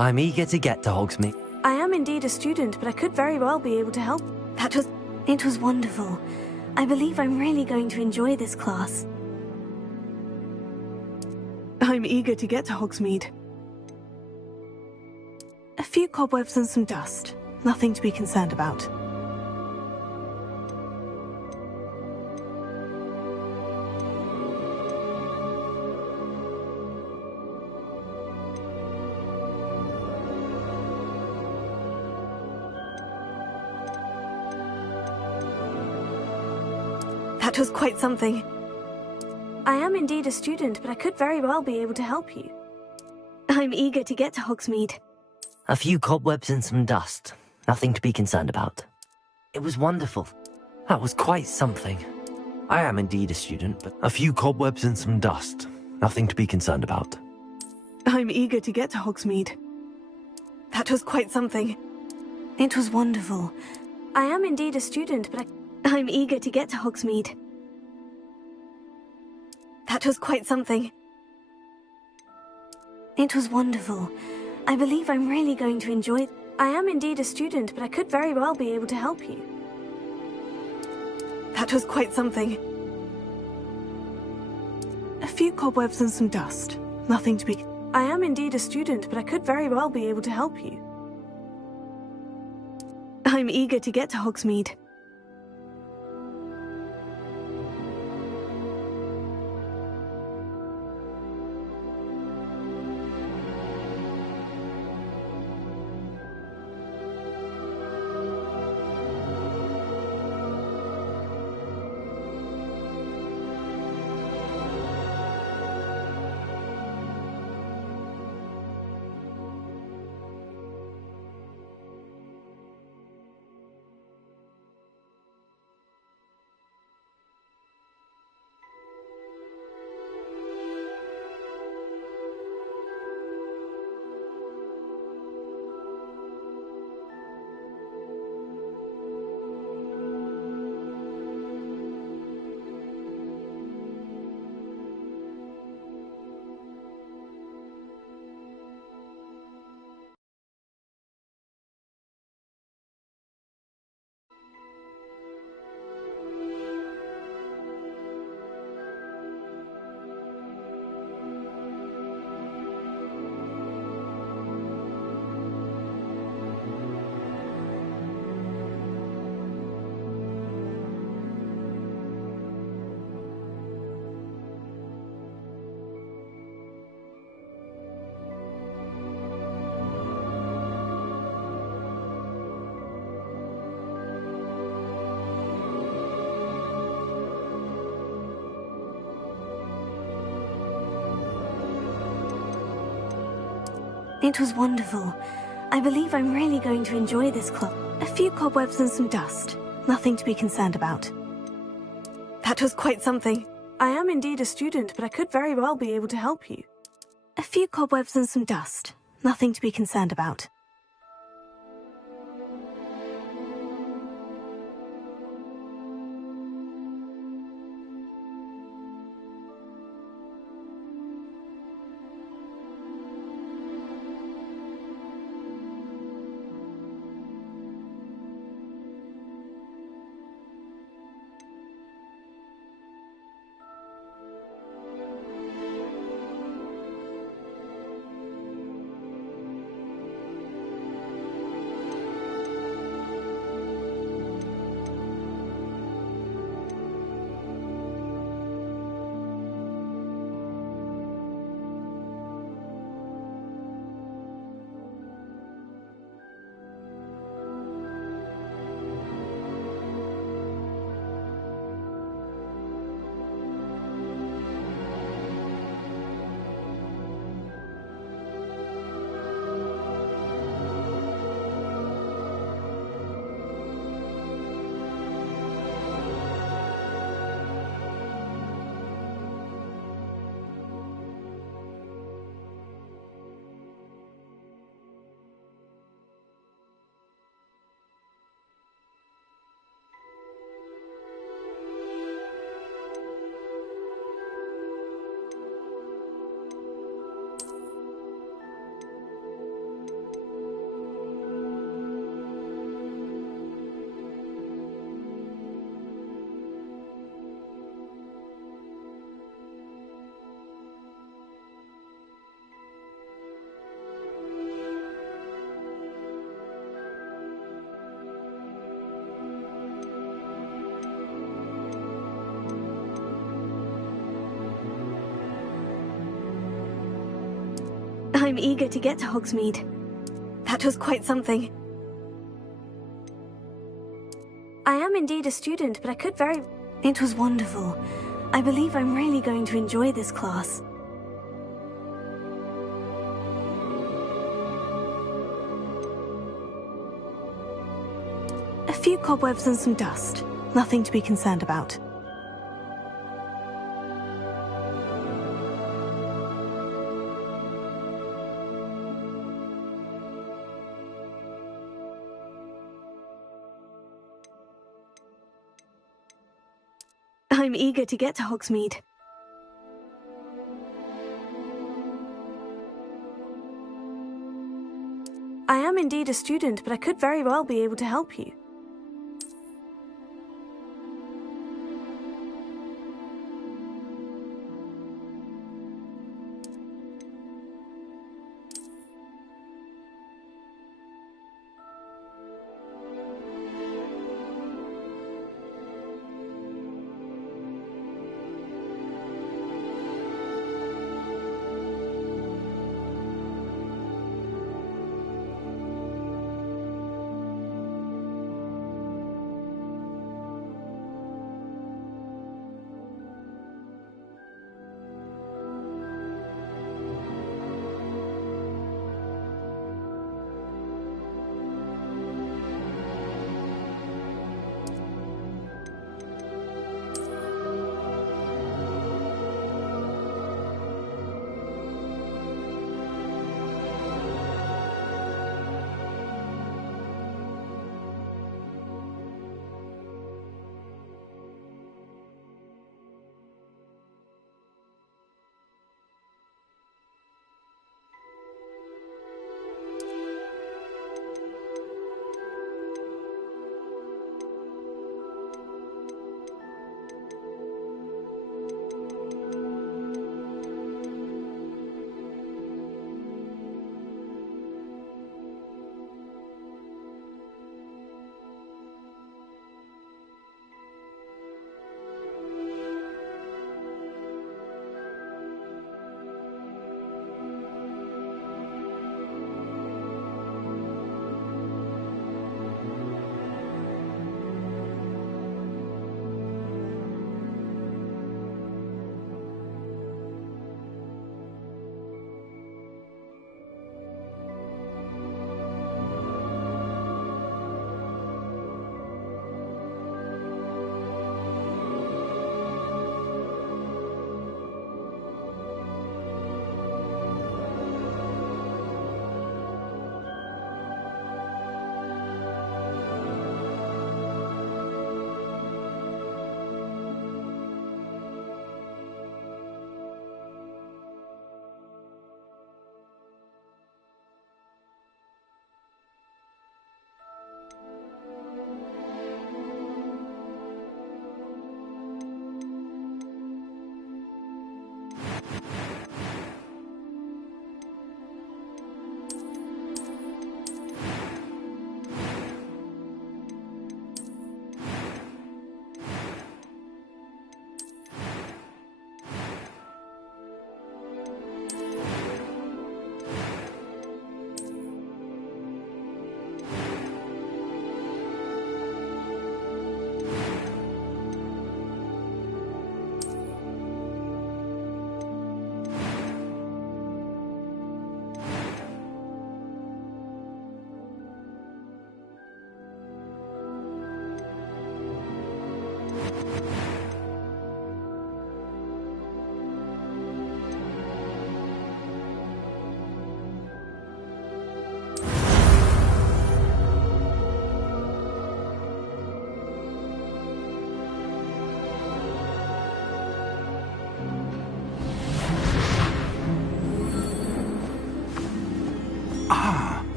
I'm eager to get to Hogsmeade. I am indeed a student, but I could very well be able to help. It was wonderful. I believe I'm really going to enjoy this class. I'm eager to get to Hogsmeade. A few cobwebs and some dust. Nothing to be concerned about. That was quite something. I am indeed a student, but I could very well be able to help you. I'm eager to get to Hogsmeade. A few cobwebs and some dust. Nothing to be concerned about. It was wonderful. That was quite something. I am indeed a student, but a few cobwebs and some dust. Nothing to be concerned about. I'm eager to get to Hogsmeade. That was quite something. It was wonderful. I am indeed a student, but I'm eager to get to Hogsmeade. That was quite something. It was wonderful. I believe I'm really going to enjoy it. I am indeed a student, but I could very well be able to help you. That was quite something. A few cobwebs and some dust. Nothing to be... I am indeed a student, but I could very well be able to help you. I'm eager to get to Hogsmeade. It was wonderful. I believe I'm really going to enjoy this club. A few cobwebs and some dust. Nothing to be concerned about. That was quite something. I am indeed a student, but I could very well be able to help you. A few cobwebs and some dust. Nothing to be concerned about. I'm eager to get to Hogsmeade. That was quite something. I am indeed a student, but I could very... It was wonderful. I believe I'm really going to enjoy this class. A few cobwebs and some dust. Nothing to be concerned about. I'm eager to get to Hogsmeade. I am indeed a student, but I could very well be able to help you.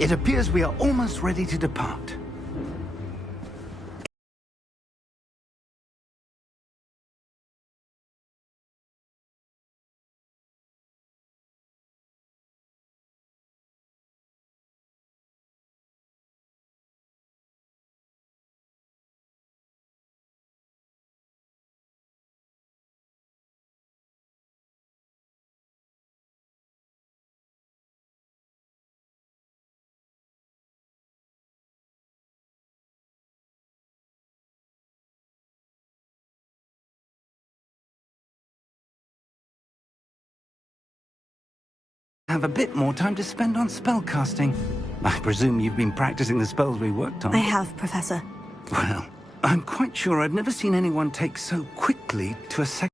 It appears we are almost ready to depart. Have a bit more time to spend on spellcasting. I presume you've been practicing the spells we worked on. I have, Professor. Well, I'm quite sure I've never seen anyone take so quickly to a second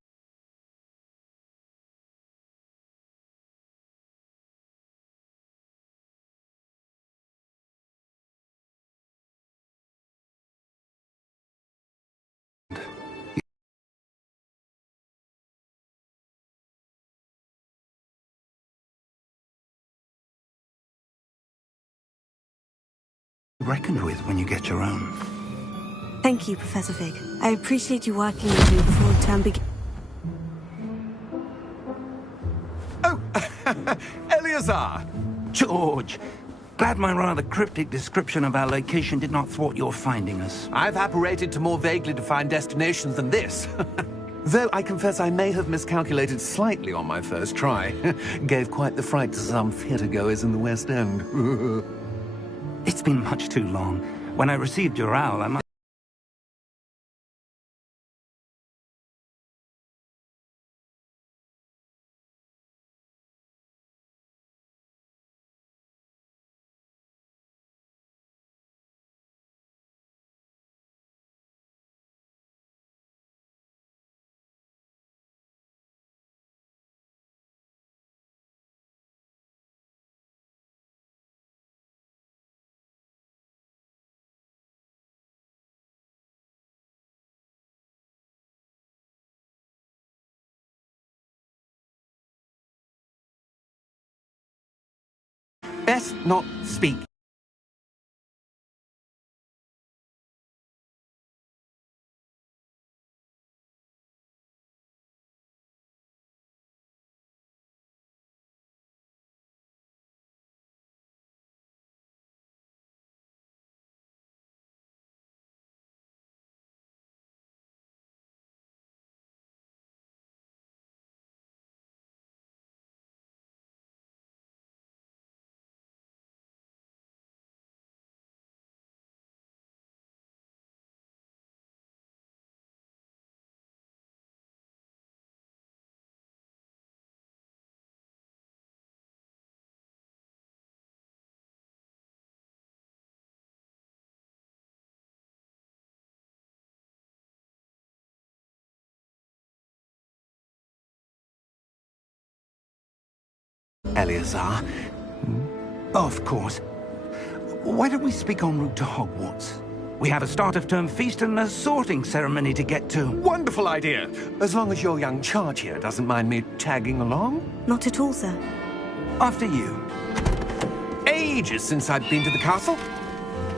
reckoned with when you get your own. Thank you, Professor Fig. I appreciate you working with me before the term begins. Oh, Eleazar! George, glad my rather cryptic description of our location did not thwart your finding us. I've apparated to more vaguely defined destinations than this. Though I confess I may have miscalculated slightly on my first try. Gave quite the fright to some theatre-goers in the West End. It's been much too long. When I received your owl, I must... Best not speak. Eleazar? Of course. Why don't we speak en route to Hogwarts? We have a start-of-term feast and a sorting ceremony to get to. Wonderful idea! As long as your young charge here doesn't mind me tagging along. Not at all, sir. After you. Ages since I've been to the castle.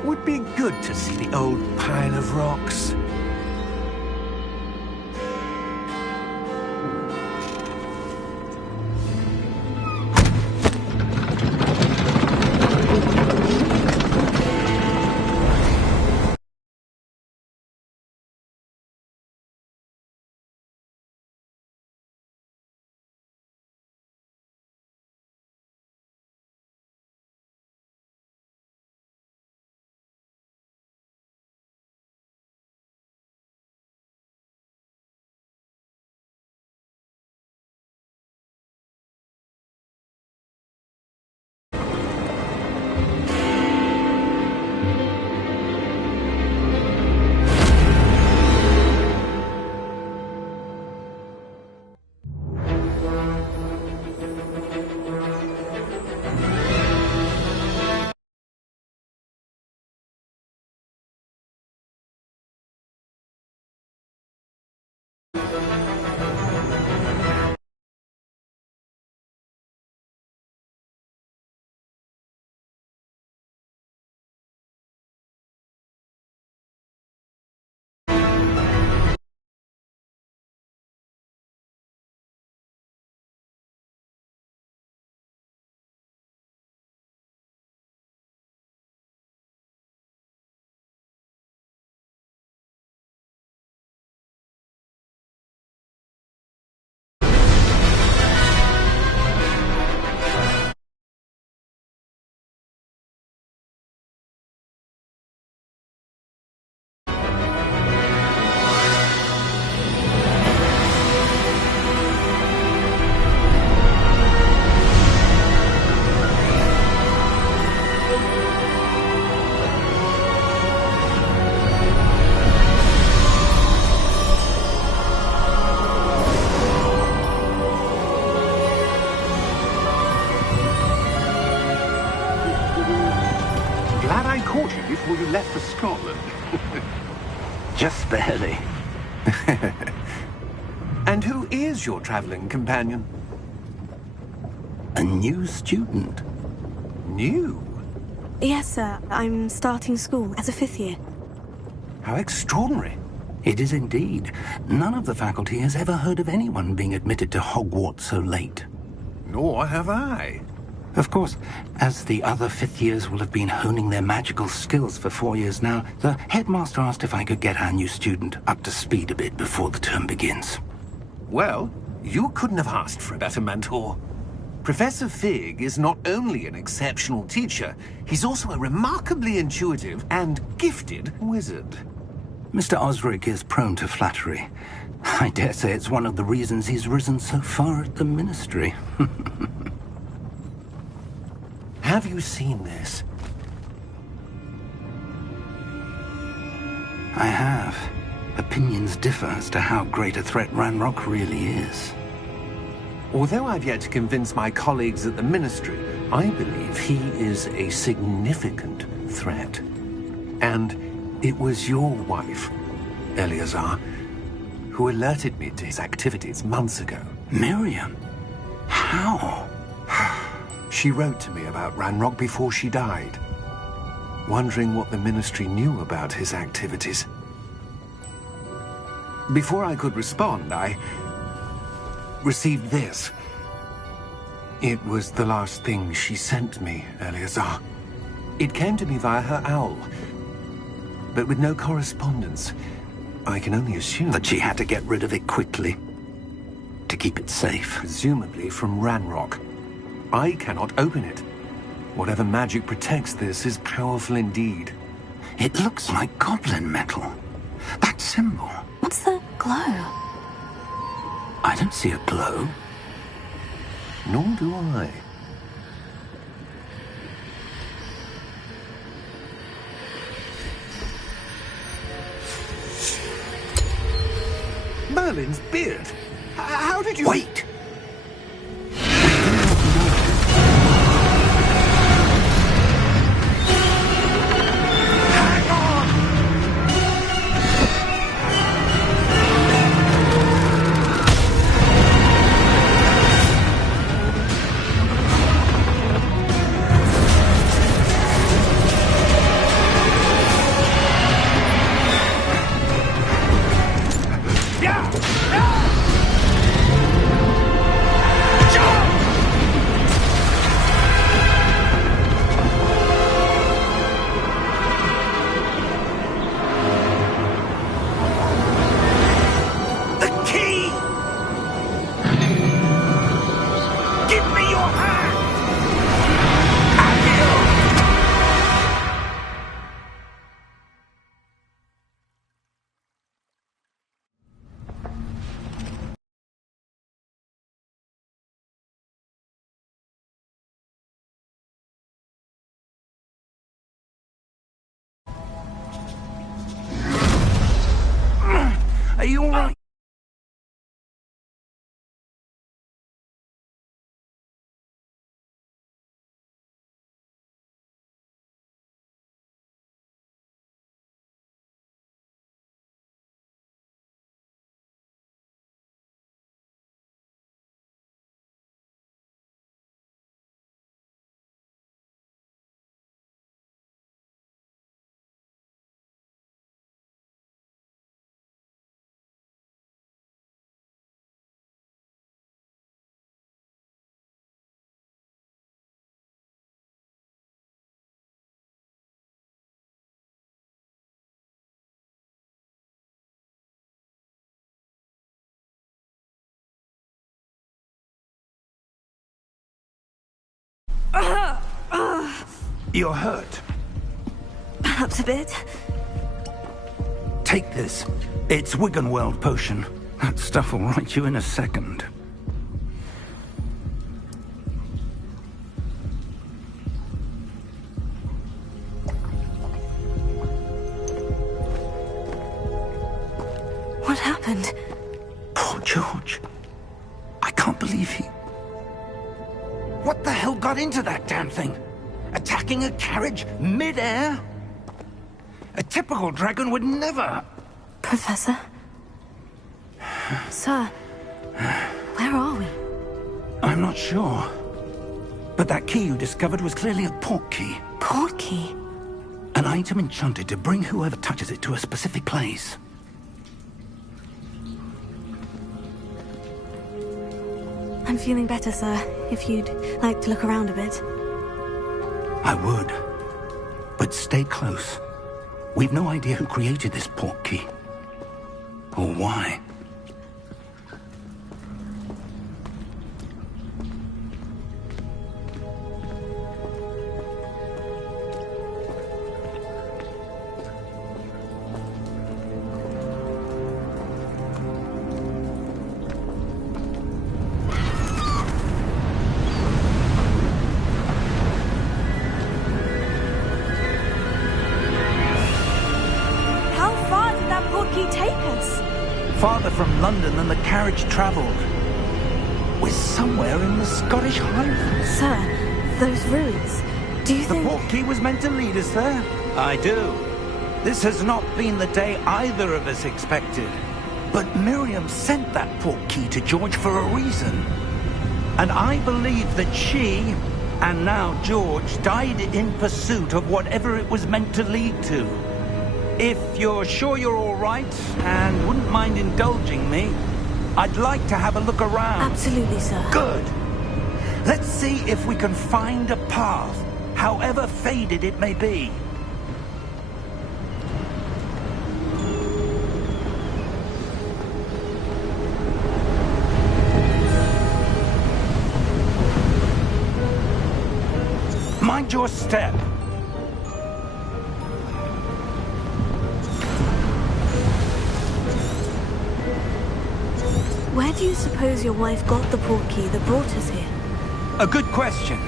Would be good to see the old pile of rocks. before you left for Scotland. Just barely. And who is your traveling companion? A new student. New? Yes, sir. I'm starting school as a 5th year. How extraordinary. It is indeed. None of the faculty has ever heard of anyone being admitted to Hogwarts so late. Nor have I. Of course, as the other 5th years will have been honing their magical skills for 4 years now, the headmaster asked if I could get our new student up to speed a bit before the term begins. Well, you couldn't have asked for a better mentor. Professor Fig is not only an exceptional teacher, he's also a remarkably intuitive and gifted wizard. Mr. Osric is prone to flattery. I dare say it's one of the reasons he's risen so far at the Ministry. Have you seen this? I have. Opinions differ as to how great a threat Ranrock really is. Although I've yet to convince my colleagues at the Ministry, I believe he is a significant threat. And it was your wife, Eleazar, who alerted me to his activities months ago. Miriam? How? She wrote to me about Ranrock before she died, wondering what the Ministry knew about his activities. Before I could respond, I received this. It was the last thing she sent me, Eleazar. It came to me via her owl, but with no correspondence. I can only assume That she had to get rid of it quickly, to keep it safe. presumably from Ranrock. I cannot open it. Whatever magic protects this is powerful indeed. It looks like goblin metal. That symbol. What's the glow? I don't see a glow. Nor do I. Merlin's beard. How did you... Wait! Are you all right? You're hurt. Perhaps a bit. Take this. It's Wiggenweld potion. That stuff will right you in a second. What happened? Poor George. I can't believe he... What the hell got into that damn thing? Attacking a carriage mid-air? A typical dragon would never... Professor? Sir, where are we? I'm not sure. But that key you discovered was clearly a port key. Port key? An item enchanted to bring whoever touches it to a specific place. I'm feeling better, sir. If you'd like to look around a bit. I would. But stay close. We've no idea who created this port key. Or why. Farther from London than the carriage travelled. We're somewhere in the Scottish Highlands. Sir, those ruins. Do you think... The port key was meant to lead us there? I do. This has not been the day either of us expected. But Miriam sent that port key to George for a reason. And I believe that she, and now George, died in pursuit of whatever it was meant to lead to. If you're sure you're all right, and wouldn't mind indulging me, I'd like to have a look around. Absolutely, sir. Good. Let's see if we can find a path, however faded it may be. Mind your step. Where do you suppose your wife got the port key that brought us here? A good question.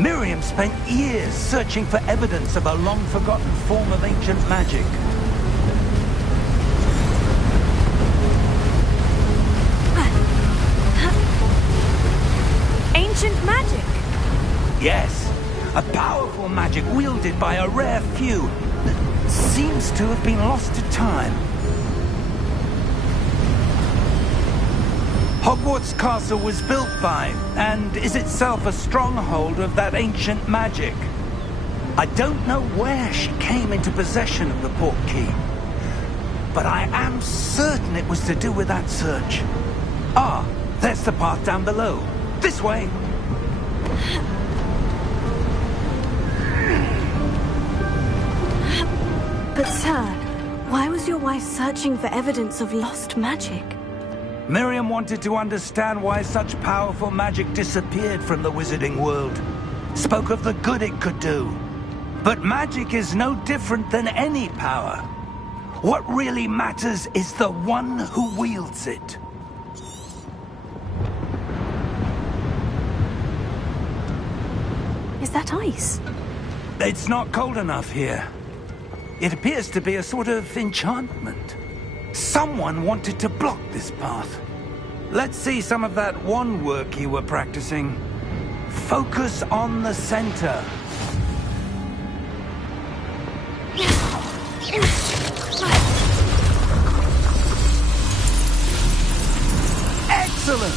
Miriam spent years searching for evidence of a long-forgotten form of ancient magic. Ancient magic? Yes, a powerful magic wielded by a rare few that seems to have been lost to time. Hogwarts Castle was built by, and is itself a stronghold of that ancient magic. I don't know where she came into possession of the port key, but I am certain it was to do with that search. Ah, there's the path down below. This way. But sir, why was your wife searching for evidence of lost magic? Miriam wanted to understand why such powerful magic disappeared from the wizarding world. Spoke of the good it could do. But magic is no different than any power. What really matters is the one who wields it. Is that ice? It's not cold enough here. It appears to be a sort of enchantment. Someone wanted to block this path. Let's see some of that wand work you were practicing. Focus on the center. Excellent!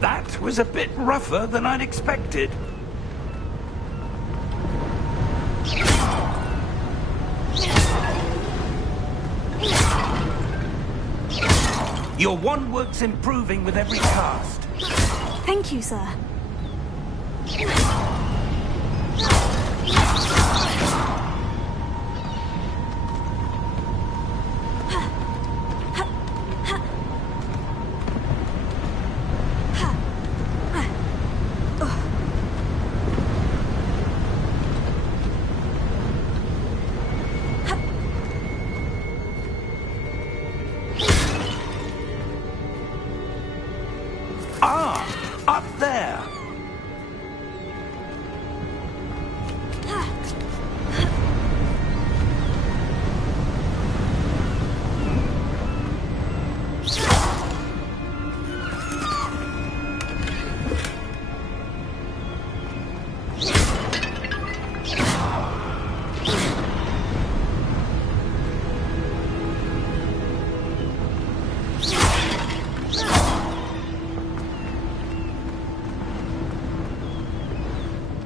That was a bit rougher than I'd expected. Your wand work's improving with every cast. Thank you, sir.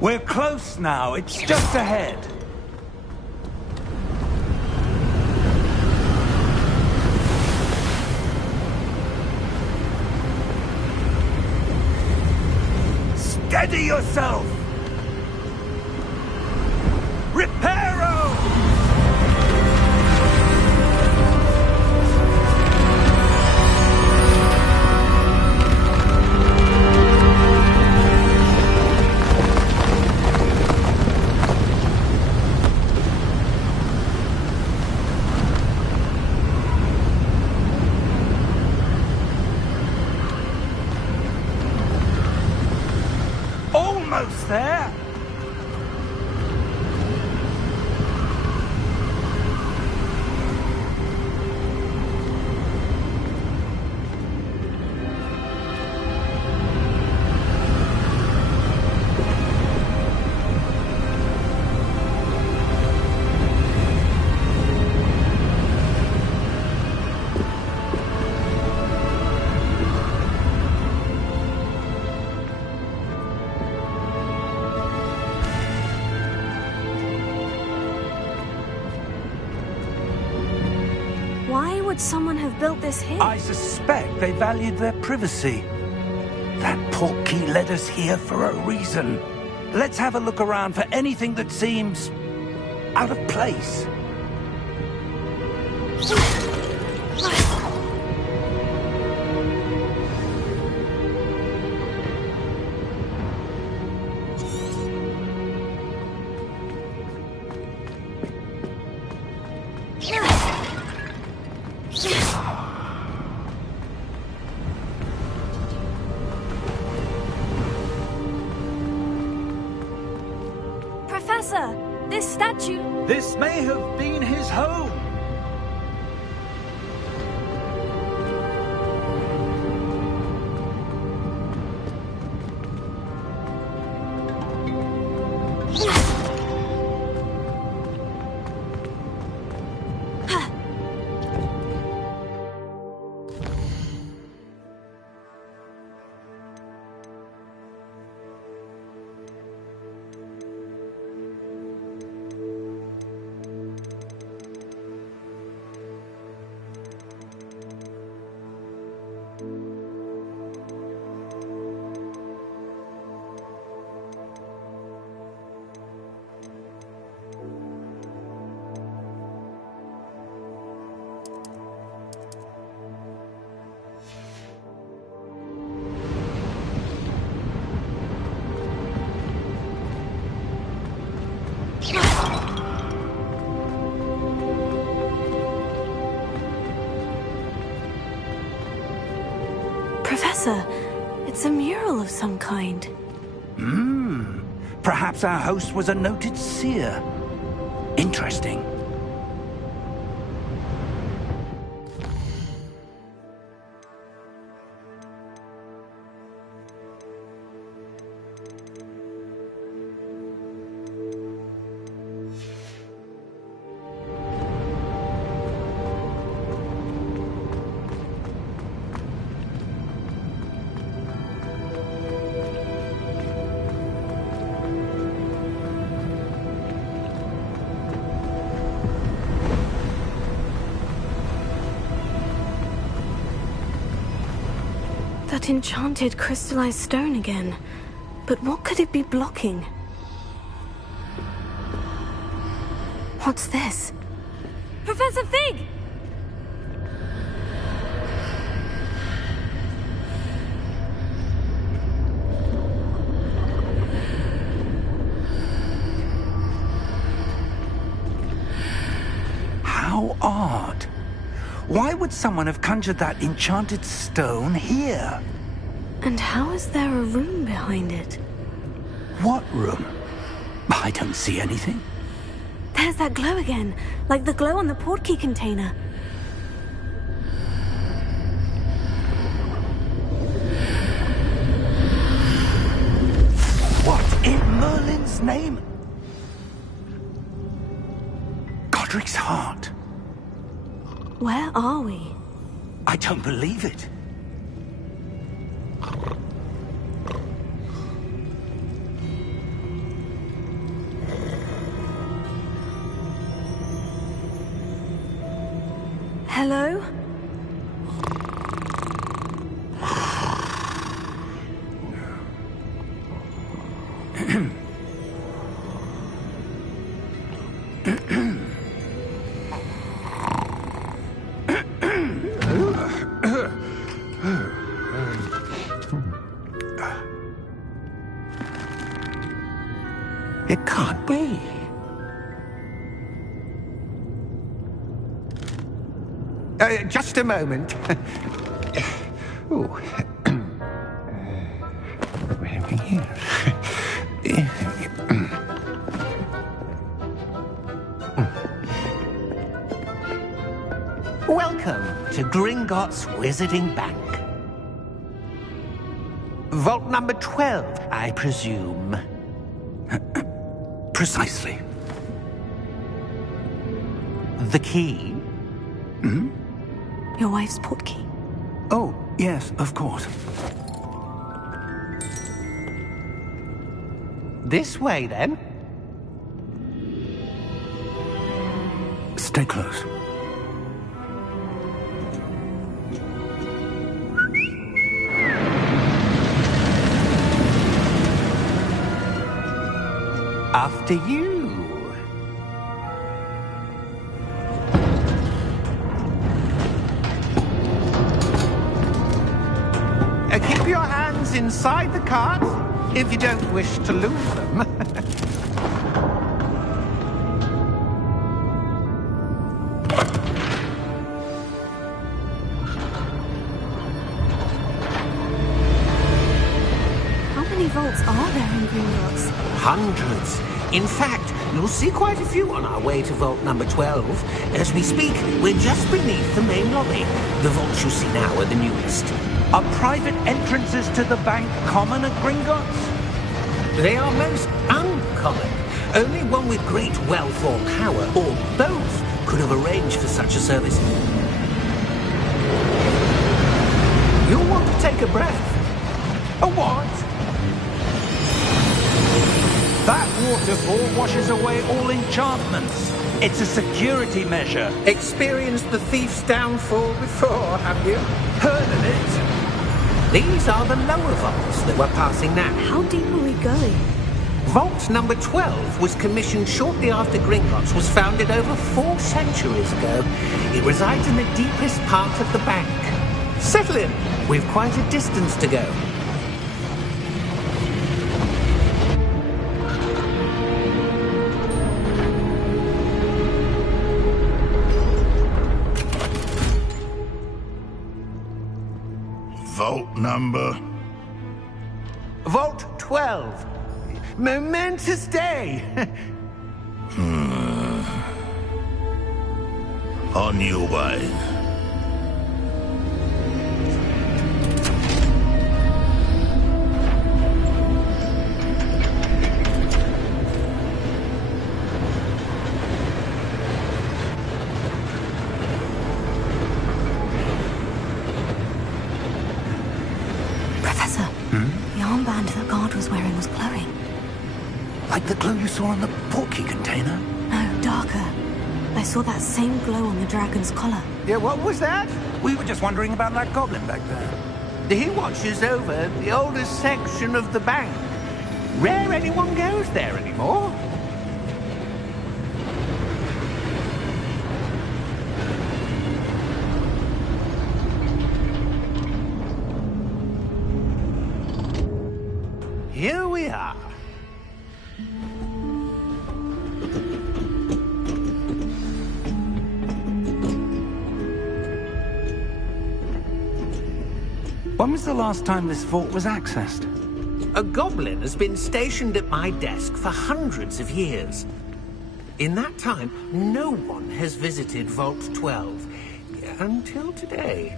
We're close now. It's just ahead. Steady yourself! Reparo! Almost there! Why would someone have built this here? I suspect they valued their privacy. That portkey led us here for a reason. Let's have a look around for anything that seems out of place. Professor, this statue... This may have been his home. Professor, it's a mural of some kind. Perhaps our host was a noted seer. Interesting. That enchanted crystallized stone again. But what could it be blocking? What's this? Professor Fig! How odd. Why would someone have conjured that enchanted stone here? And how is there a room behind it? What room? I don't see anything. There's that glow again, like the glow on the portkey container. What in Merlin's name? Godric's heart. Where are we? I don't believe it. Hello? It can't be. Just a moment. Oh. Where are you? Welcome to Gringotts Wizarding Bank. Vault number 12, I presume. Precisely. The key? Your wife's portkey. Oh, yes, of course. This way, then. Stay close. After you. Keep your hands inside the cart if you don't wish to lose them. How many vaults are there in Gringotts? Hundreds. In fact, you'll see quite a few on our way to vault number 12. As we speak, we're just beneath the main lobby. The vaults you see now are the newest. Are private entrances to the bank common at Gringotts? They are most uncommon. Only one with great wealth or power, or both, could have arranged for such a service. You'll want to take a breath. A what? That waterfall washes away all enchantments. It's a security measure. Experienced the thief's downfall before, have you? Heard of it? These are the lower vaults that we're passing now. How deep are we going? Vault number 12 was commissioned shortly after Gringotts was founded over 4 centuries ago. It resides in the deepest part of the bank. Settle in. We've quite a distance to go. Vault number? Vault 12. Momentous day. On your way. Professor, the armband that guard was wearing was glowing. Like the glow you saw on the portkey container? No, darker. I saw that same glow on the dragon's collar. Yeah, what was that? We were just wondering about that goblin back there. He watches over the oldest section of the bank. Rare anyone goes there anymore. Here we are. When was the last time this vault was accessed? A goblin has been stationed at my desk for hundreds of years. In that time, no one has visited Vault 12 until today.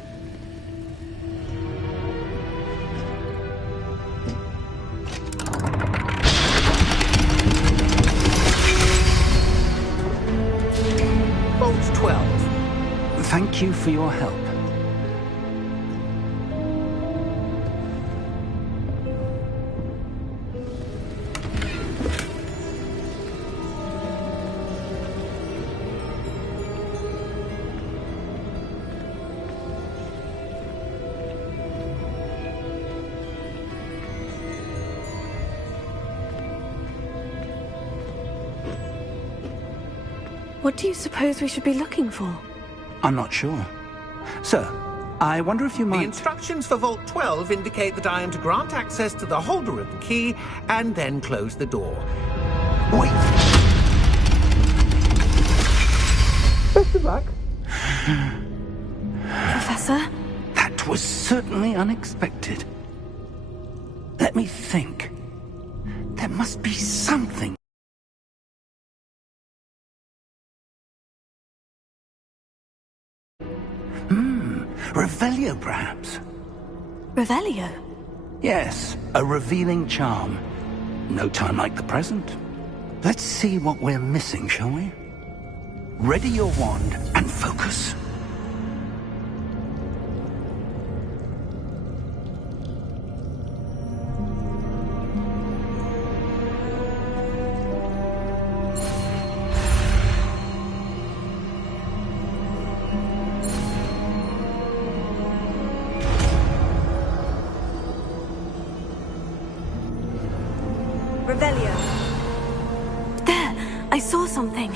Vault 12. Thank you for your help. What do you suppose we should be looking for? I'm not sure. Sir, I wonder if you might... The instructions for Vault 12 indicate that I am to grant access to the holder of the key and then close the door. Wait! Best of luck. Professor? That was certainly unexpected. Let me think. There must be something. Revelio, perhaps? Revelio? Yes, a revealing charm. No time like the present. Let's see what we're missing, shall we? Ready your wand and focus. Revelio. There! I saw something.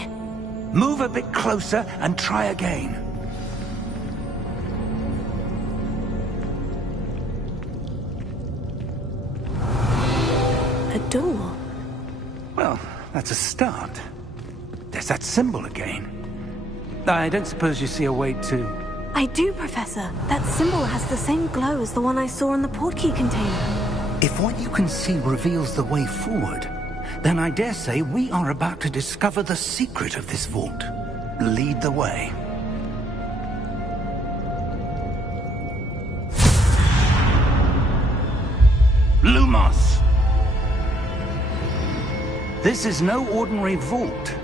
Move a bit closer and try again. A door. Well, that's a start. There's that symbol again. I don't suppose you see a way to... I do, Professor. That symbol has the same glow as the one I saw in the portkey container. If what you can see reveals the way forward, then I dare say we are about to discover the secret of this vault. Lead the way. Lumos! This is no ordinary vault.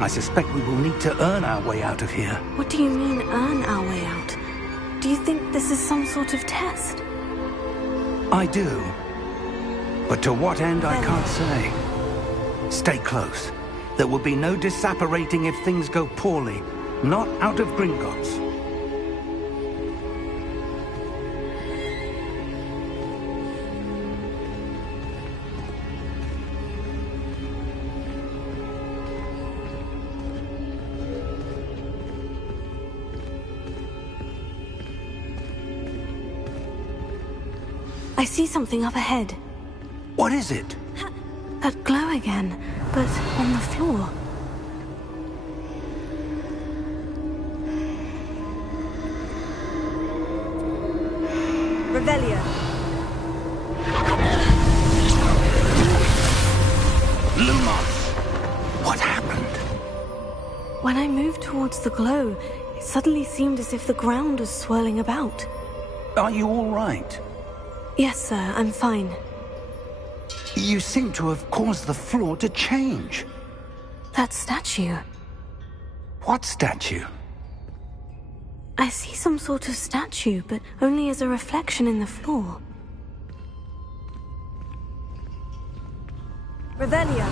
I suspect we will need to earn our way out of here. What do you mean, earn our way out? Do you think this is some sort of test? I do. But to what end, I can't say. Stay close. There will be no disapparating if things go poorly. Not out of Gringotts. I see something up ahead. What is it? That glow again, but on the floor. Revelio. Lumos! What happened? When I moved towards the glow, it suddenly seemed as if the ground was swirling about. Are you all right? Yes, sir, I'm fine. You seem to have caused the floor to change. That statue. What statue? I see some sort of statue, but only as a reflection in the floor. Revelio.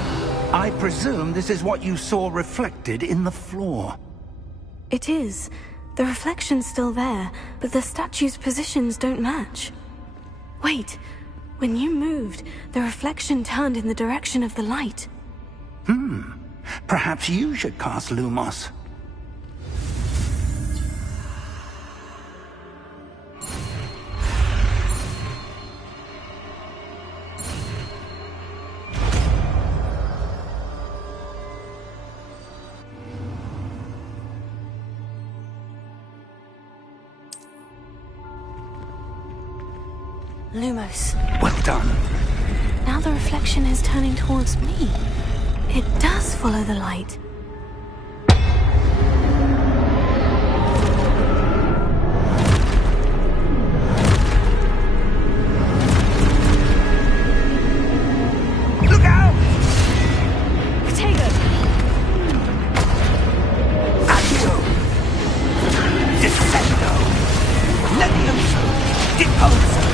I presume this is what you saw reflected in the floor. It is. The reflection's still there, but the statue's positions don't match. Wait. When you moved, the reflection turned in the direction of the light. Perhaps you should cast Lumos. Lumos. Well done. Now the reflection is turning towards me. It does follow the light. Look out! Potato! Accio! Descendo! Levioso! Deposo!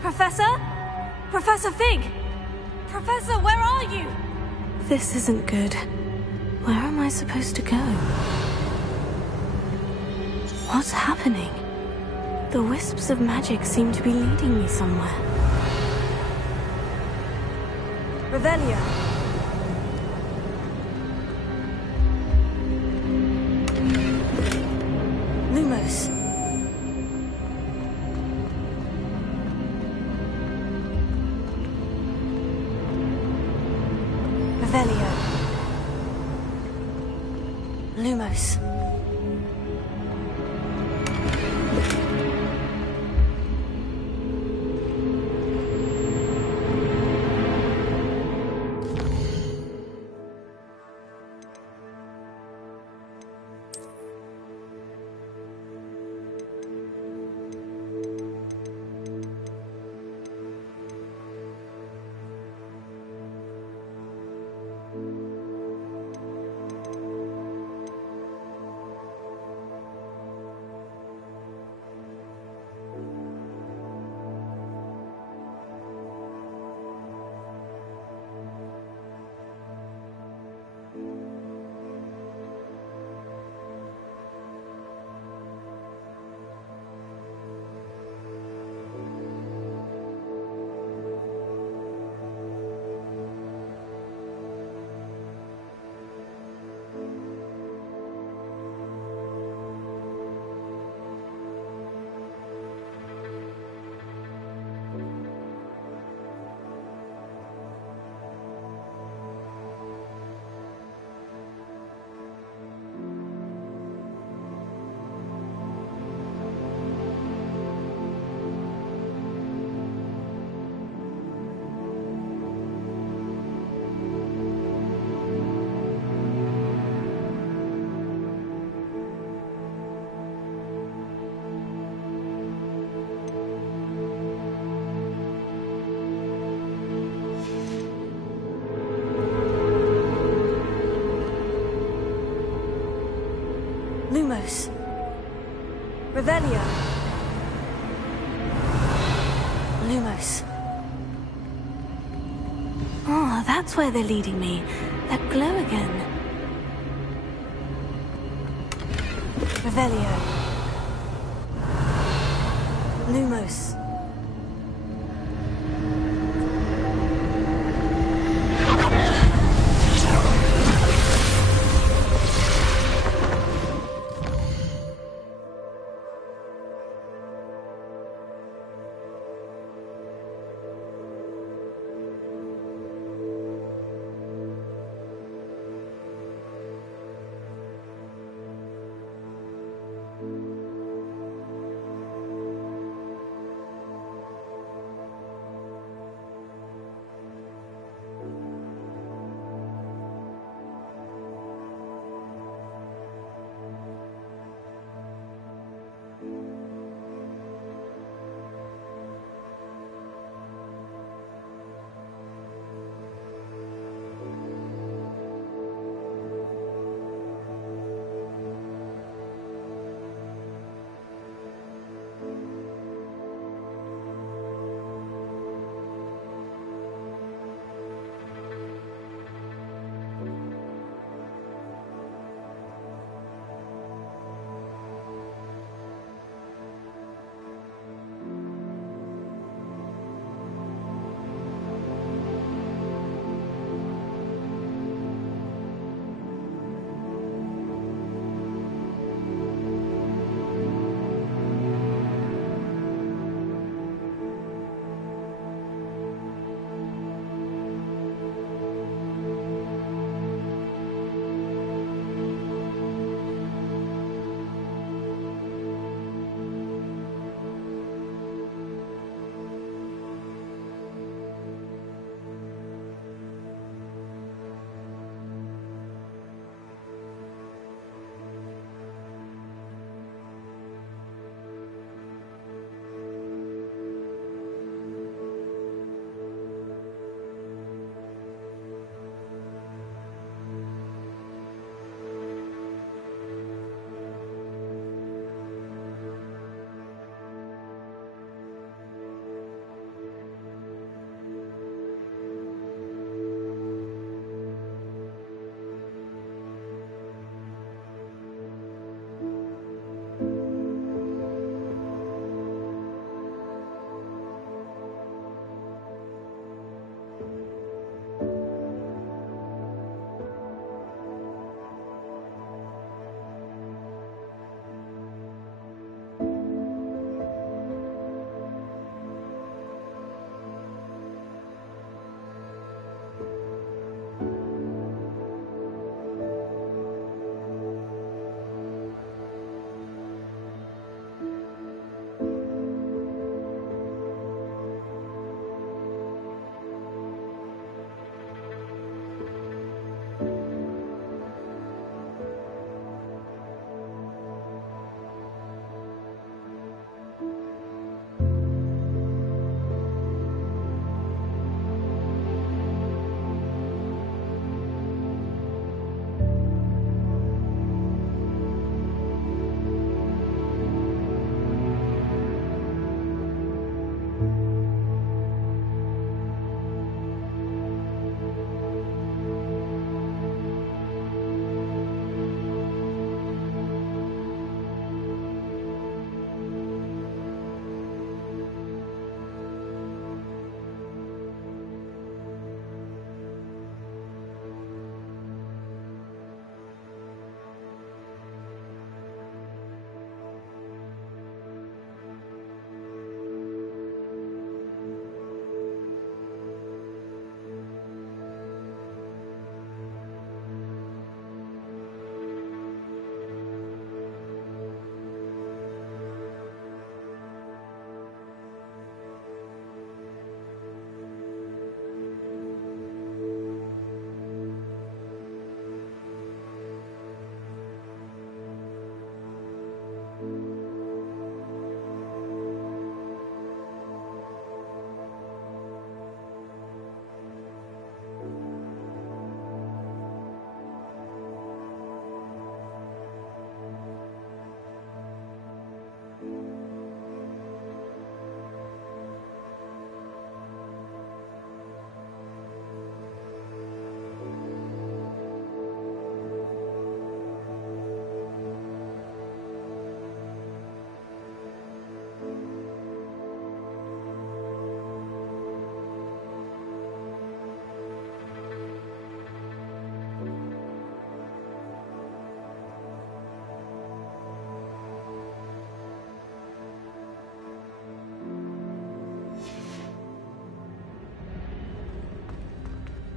Professor? Professor Fig! Professor, where are you? This isn't good. Where am I supposed to go? What's happening? The wisps of magic seem to be leading me somewhere. Revelio. Lumos. Revelio. Lumos. Lumos. Revelio. Lumos. Oh, that's where they're leading me. That glow again. Revelio. Lumos.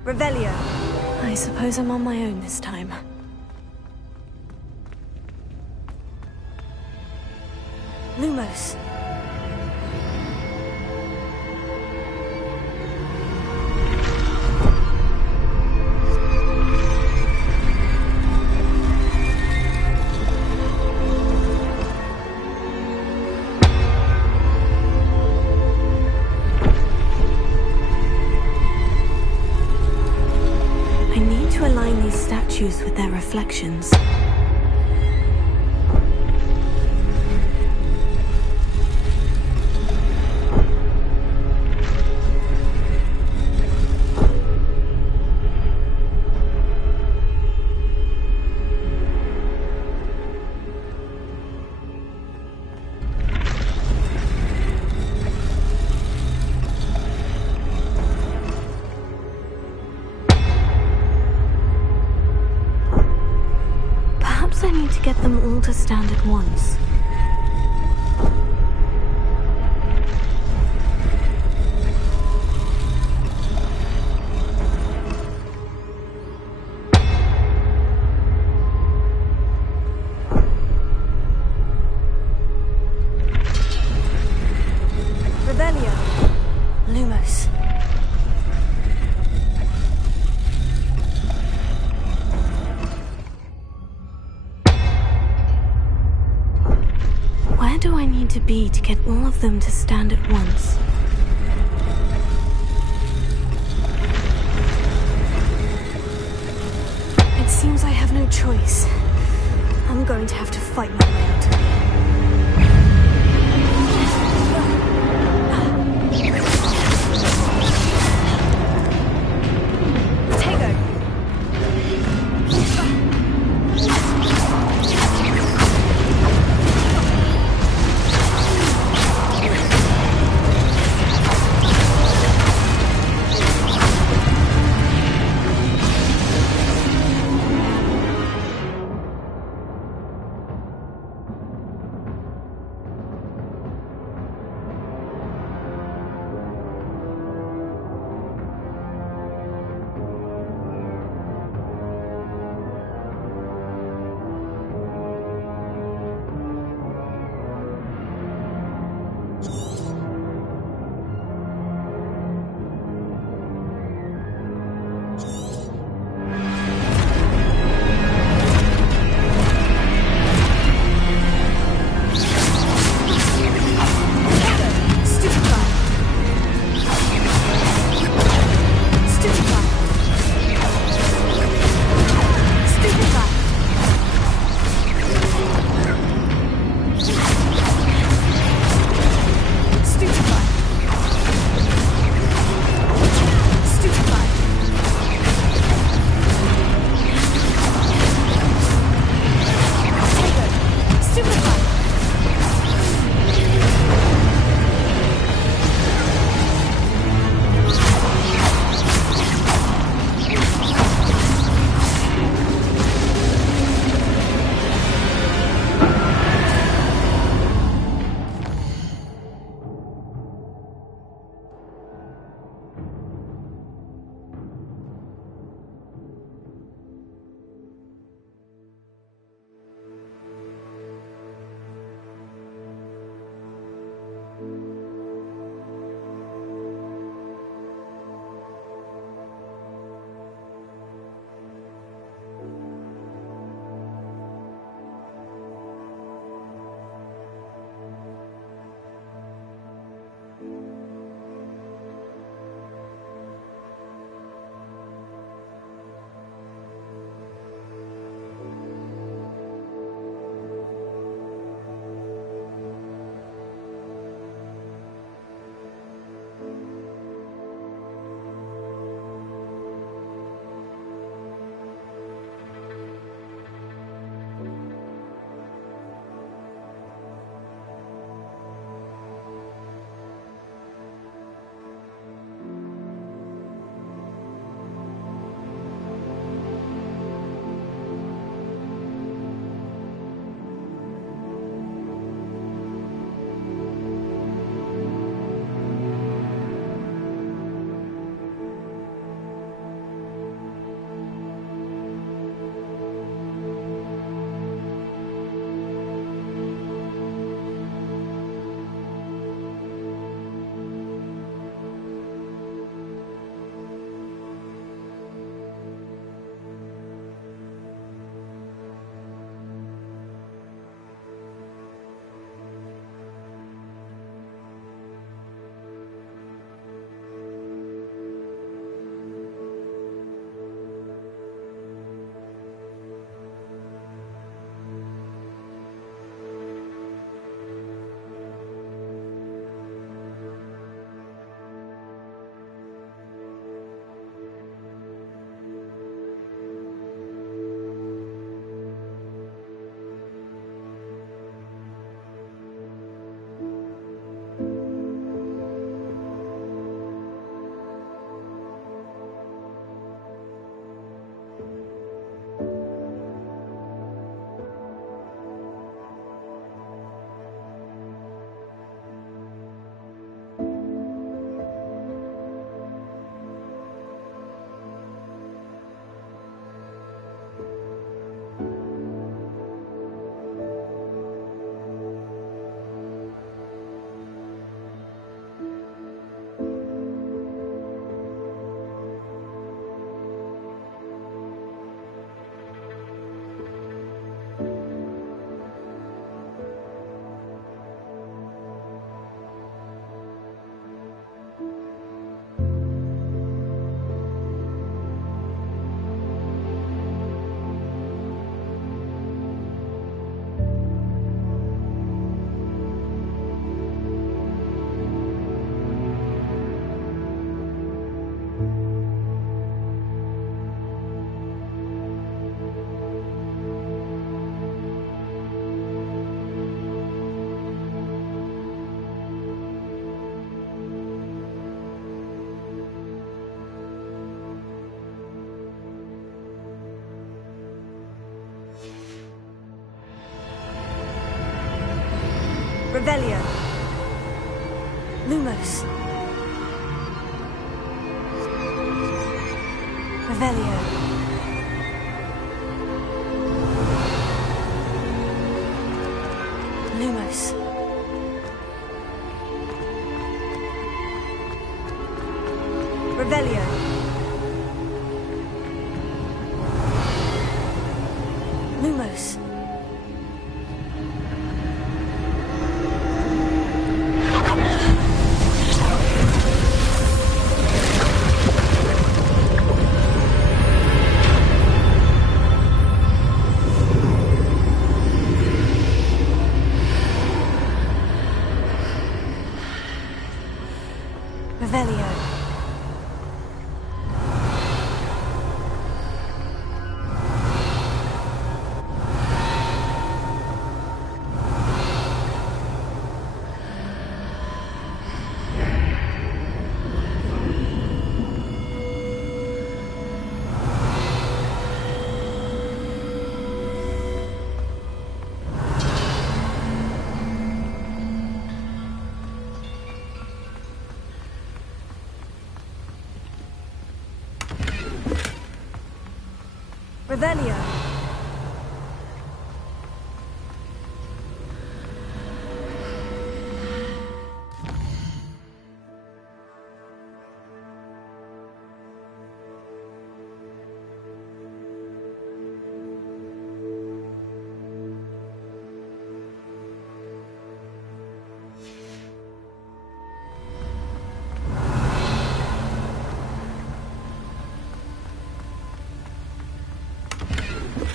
Revelio. I suppose I'm on my own this time. Lumos. I need to align these statues with their reflections. Perhaps I need to get them all to stand at once. Revelio. Lumos. Where do I need to be to get all of them to stand at once? It seems I have no choice. I'm going to have to fight my way out of here. Revelio. Lumos. Revelio. Lumos. Revelio. Lumos. Revelio. Revelio.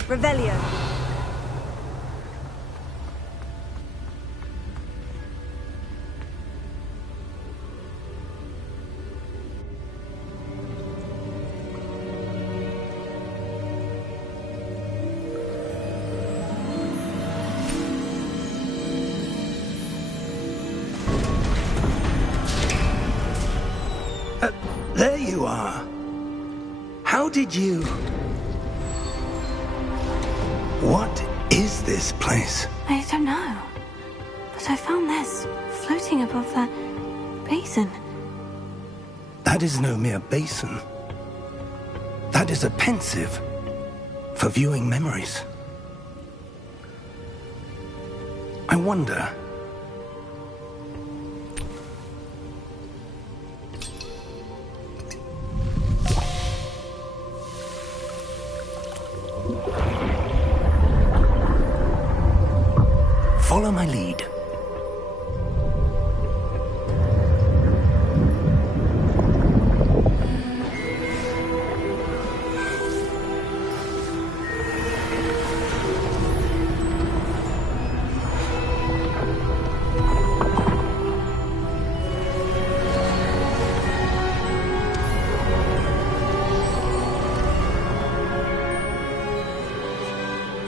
Revelio. There you are. How did you... What is this place? I don't know. But I found this floating above that basin. That is no mere basin. That is a pensive for viewing memories. I wonder... Follow my lead.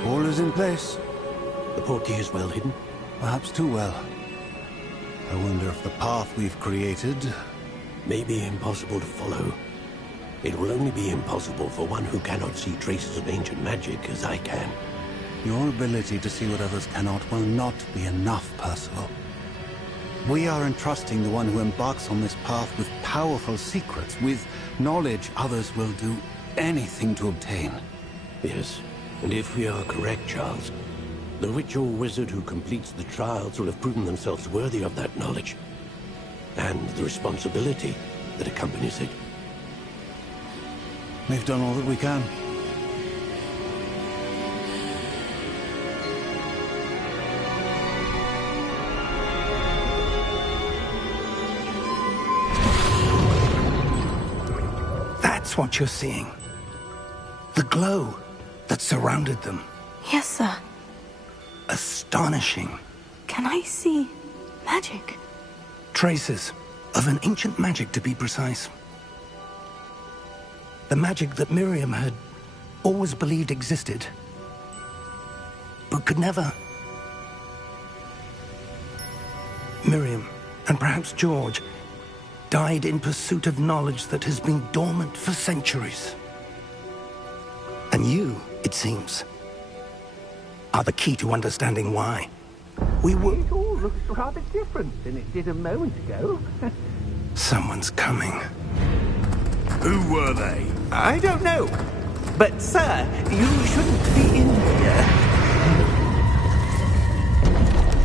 All is in place. The portkey is well hidden? Perhaps too well. I wonder if the path we've created... may be impossible to follow. It will only be impossible for one who cannot see traces of ancient magic as I can. Your ability to see what others cannot will not be enough, Percival. We are entrusting the one who embarks on this path with powerful secrets, with knowledge others will do anything to obtain. Yes, and if we are correct, Charles, the witch or wizard who completes the trials will have proven themselves worthy of that knowledge, and the responsibility that accompanies it. We've done all that we can. That's what you're seeing. The glow that surrounded them. Yes, sir. Astonishing. Can I see magic? Traces of an ancient magic, to be precise. The magic that Miriam had always believed existed, but could never. Miriam, and perhaps George, died in pursuit of knowledge that has been dormant for centuries. And you, it seems, are the key to understanding why. We were... looks rather different than it did a moment ago. Someone's coming. Who were they? I don't know. But, sir, you shouldn't be in here.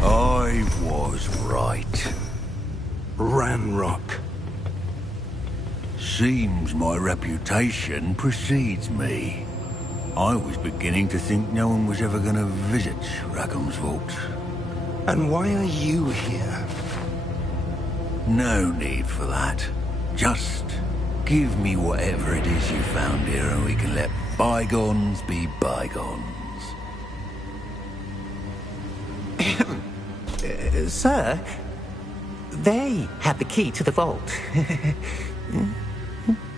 I was right. Ranrock. Seems my reputation precedes me. I was beginning to think no one was ever going to visit Rackham's vault. And why are you here? No need for that. Just give me whatever it is you found here and we can let bygones be bygones. Sir, they had the key to the vault.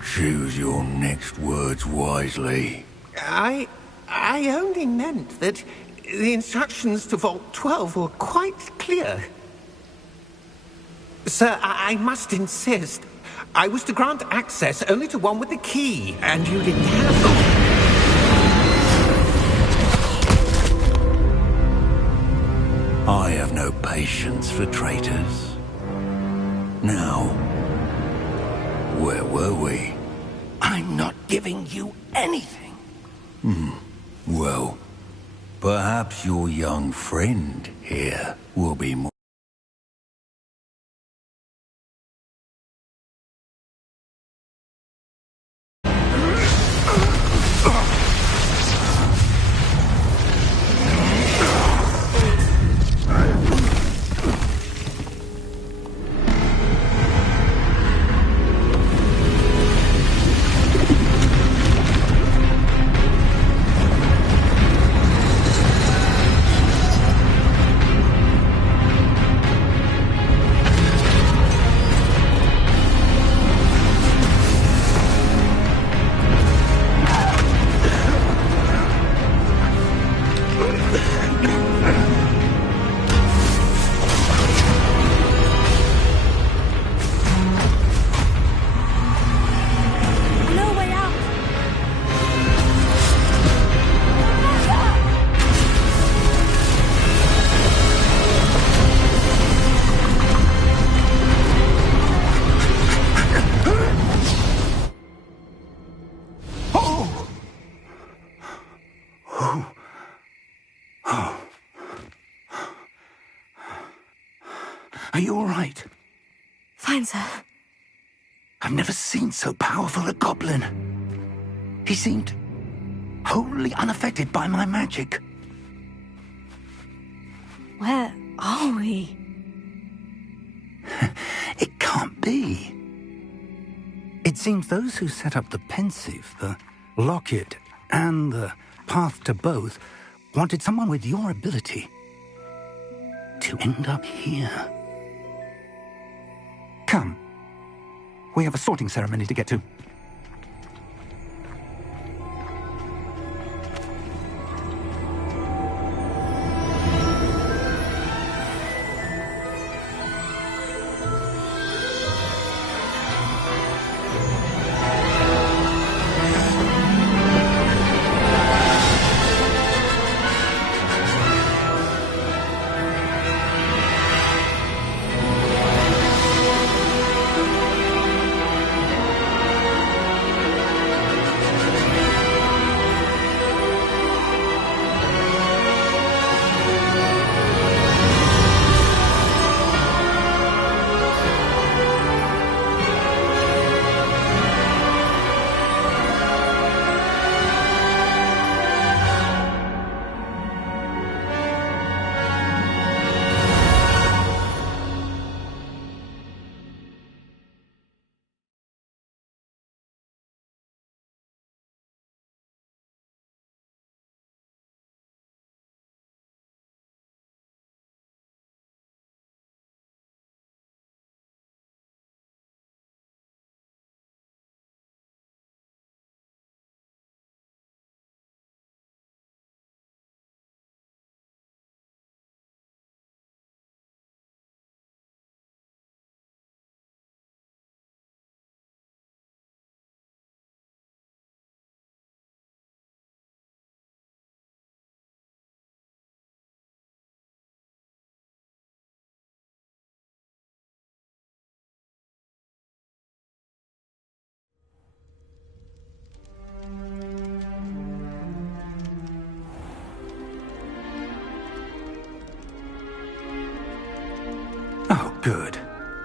Choose your next words wisely. I only meant that the instructions to Vault 12 were quite clear. Sir, I must insist. I was to grant access only to one with the key, and you didn't have them. I have no patience for traitors. Now, where were we? I'm not giving you anything. Well, perhaps your young friend here will be more... Are you all right? Fine, sir. I've never seen so powerful a goblin. He seemed wholly unaffected by my magic. Where are we? It can't be. It seems those who set up the pensive, the locket, and the path to both wanted someone with your ability to end up here. Come. We have a sorting ceremony to get to.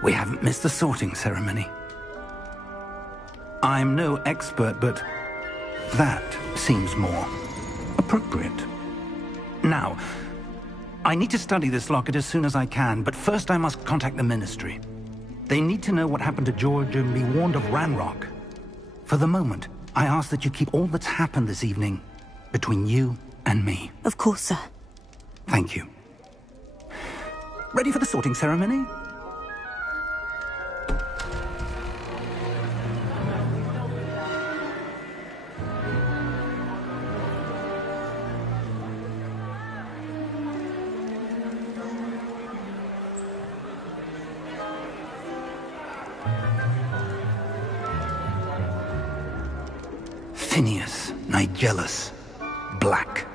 We haven't missed the sorting ceremony. I'm no expert, but that seems more appropriate. Now, I need to study this locket as soon as I can, but first I must contact the Ministry. They need to know what happened to George and be warned of Ranrock. For the moment, I ask that you keep all that's happened this evening between you and me. Of course, sir. Thank you. Ready for the sorting ceremony? Phineas, Nigellus, Black.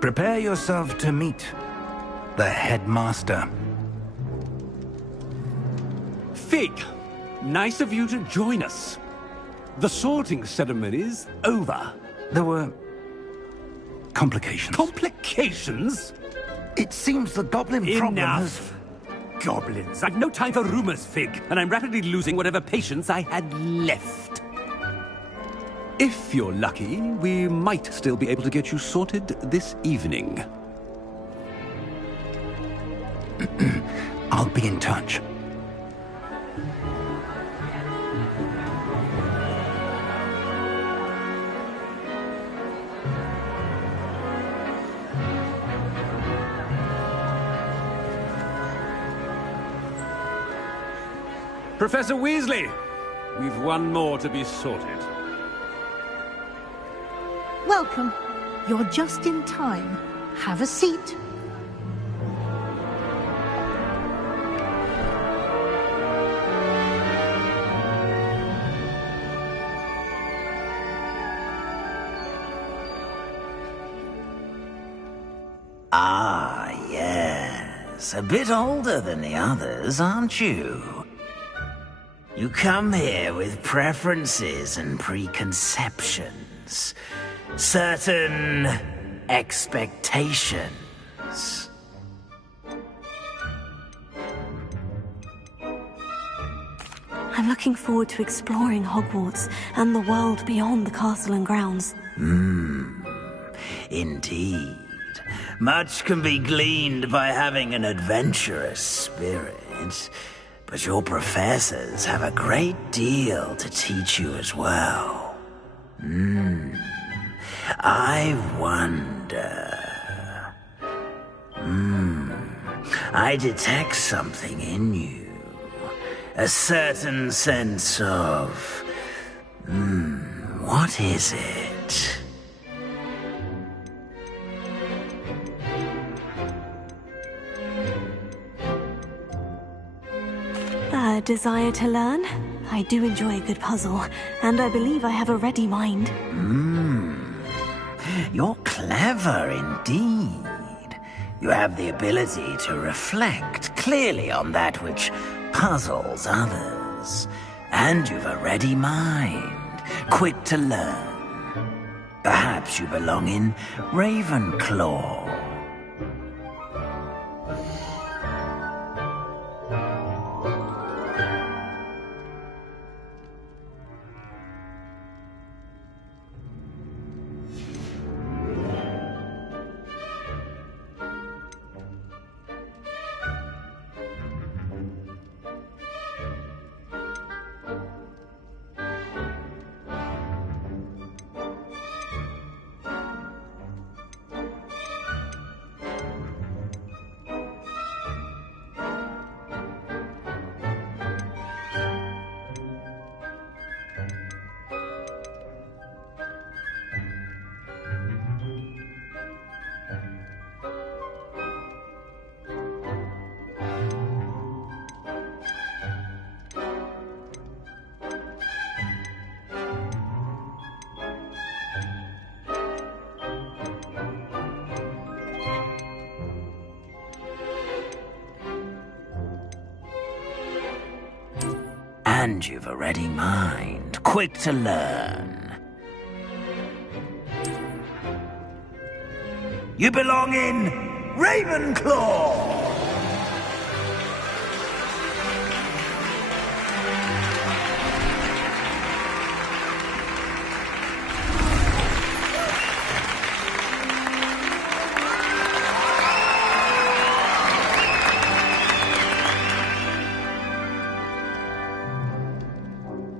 Prepare yourself to meet the headmaster. Fig, nice of you to join us. The sorting ceremony's over. There were complications. Complications? It seems the goblin problem has... Enough! Goblins. I've no time for rumors, Fig, and I'm rapidly losing whatever patience I had left. If you're lucky, we might still be able to get you sorted this evening. I'll be in touch. Professor Weasley, we've one more to be sorted. Welcome. You're just in time. Have a seat. Ah, yes. A bit older than the others, aren't you? You come here with preferences and preconceptions. Certain expectations. I'm looking forward to exploring Hogwarts and the world beyond the castle and grounds. Indeed. Much can be gleaned by having an adventurous spirit, but your professors have a great deal to teach you as well. I wonder... I detect something in you. A certain sense of... what is it? A desire to learn? I do enjoy a good puzzle, and I believe I have a ready mind. You're clever indeed. You have the ability to reflect clearly on that which puzzles others. And you've a ready mind, quick to learn. Perhaps you belong in Ravenclaw. And you've a ready mind, quick to learn. You belong in Ravenclaw!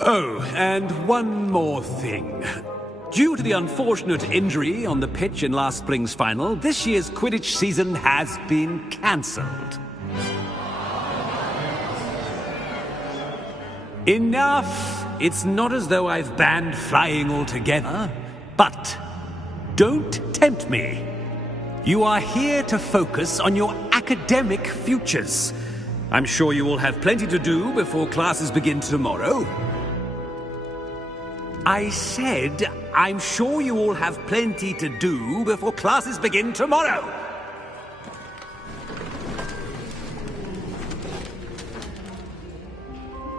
Oh, and one more thing. Due to the unfortunate injury on the pitch in last spring's final, this year's Quidditch season has been cancelled. Enough! It's not as though I've banned flying altogether, but don't tempt me. You are here to focus on your academic futures. I'm sure you will have plenty to do before classes begin tomorrow. I said, I'm sure you all have plenty to do before classes begin tomorrow.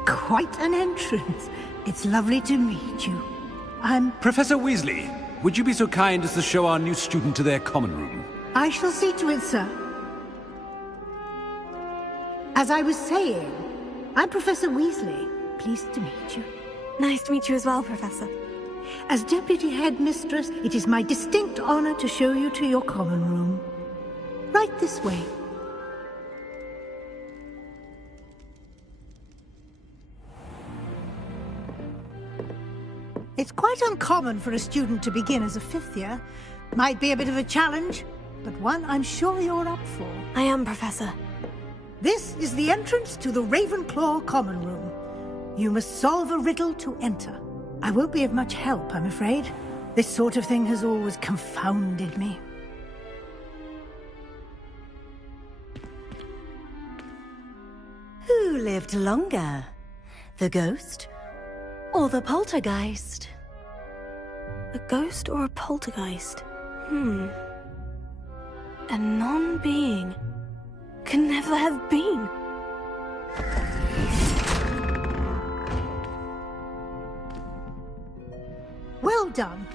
Quite an entrance. It's lovely to meet you. Professor Weasley, would you be so kind as to show our new student to their common room? I shall see to it, sir. As I was saying, I'm Professor Weasley. Pleased to meet you. Nice to meet you as well, Professor. As Deputy Headmistress, it is my distinct honor to show you to your common room. Right this way. It's quite uncommon for a student to begin as a fifth year. Might be a bit of a challenge, but one I'm sure you're up for. I am, Professor. This is the entrance to the Ravenclaw Common Room. You must solve a riddle to enter. I won't be of much help, I'm afraid. This sort of thing has always confounded me. Who lived longer? The ghost or the poltergeist? A ghost or a poltergeist? A non-being can never have been. Well done.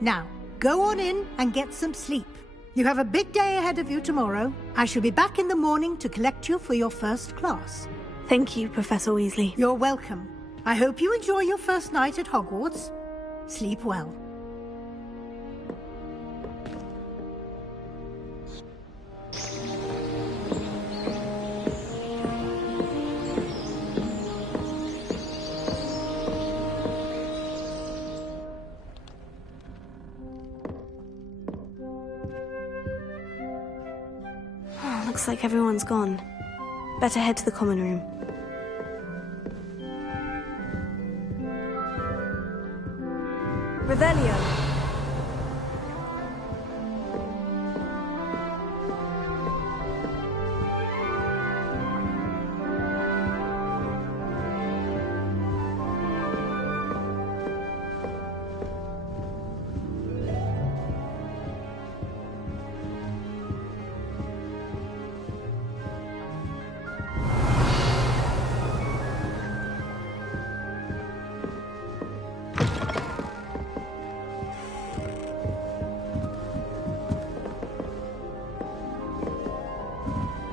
Now, go on in and get some sleep. You have a big day ahead of you tomorrow. I shall be back in the morning to collect you for your first class. Thank you, Professor Weasley. You're welcome. I hope you enjoy your first night at Hogwarts. Sleep well. Looks like everyone's gone. Better head to the common room. Revelio.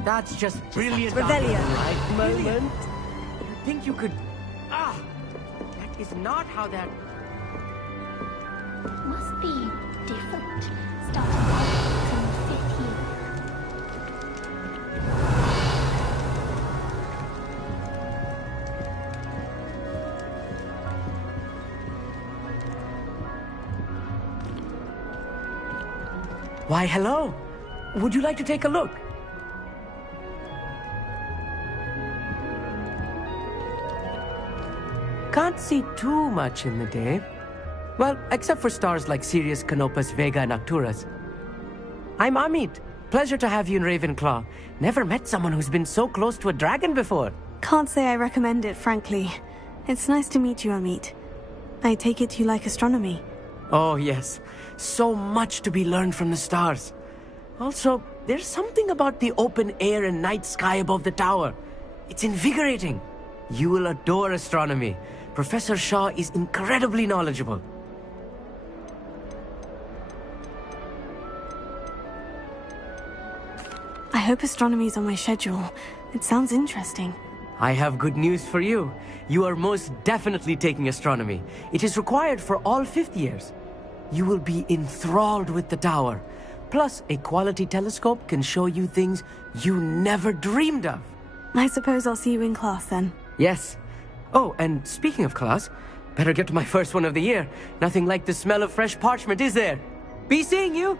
That's just brilliant. Revelio. Right moment. You think you could... Ah! That is not how that... Must be different. Starting off from fifth year. Why, hello. Would you like to take a look? Can't see too much in the day. Well, except for stars like Sirius, Canopus, Vega, and Arcturus. I'm Amit. Pleasure to have you in Ravenclaw. Never met someone who's been so close to a dragon before. Can't say I recommend it, frankly. It's nice to meet you, Amit. I take it you like astronomy. Oh, yes. So much to be learned from the stars. Also, there's something about the open air and night sky above the tower. It's invigorating. You will adore astronomy. Professor Shaw is incredibly knowledgeable. I hope astronomy's on my schedule. It sounds interesting. I have good news for you. You are most definitely taking astronomy. It is required for all fifth years. You will be enthralled with the tower. Plus, a quality telescope can show you things you never dreamed of. I suppose I'll see you in class then. Yes. Oh, and speaking of class, better get to my first one of the year. Nothing like the smell of fresh parchment, is there? Be seeing you!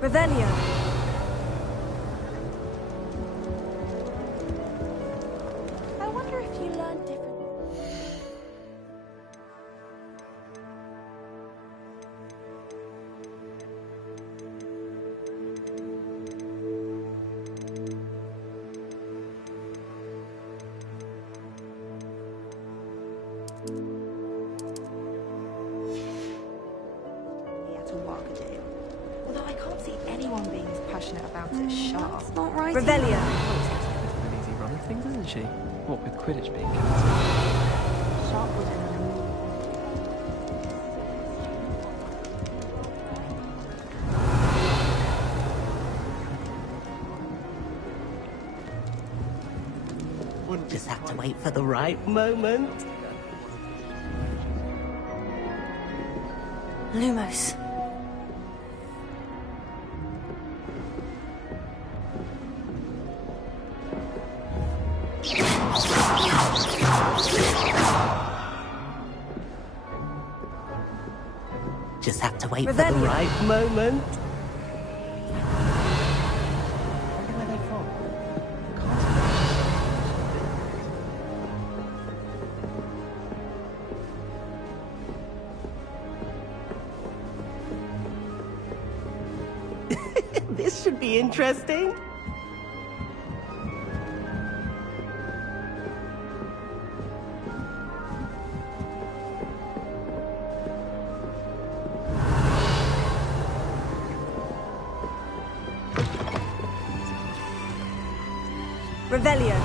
Revelio. I wonder if you learned different. To Walkadale. Although I can't see anyone being as passionate about it as Sharp. That's not right. An Revelio. easy run of things, isn't she? What with Quidditch being cancelled. Sharp was We'll just have to wait for the right moment. Lumos. Just have to wait for the right moment. could be interesting. Revelio.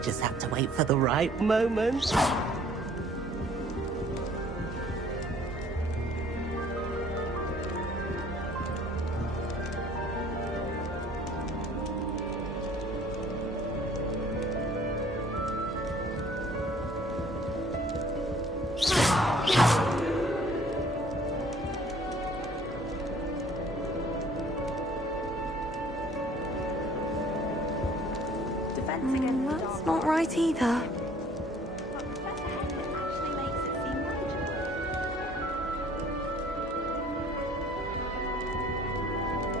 Just have to wait for the right moment. That's not right either.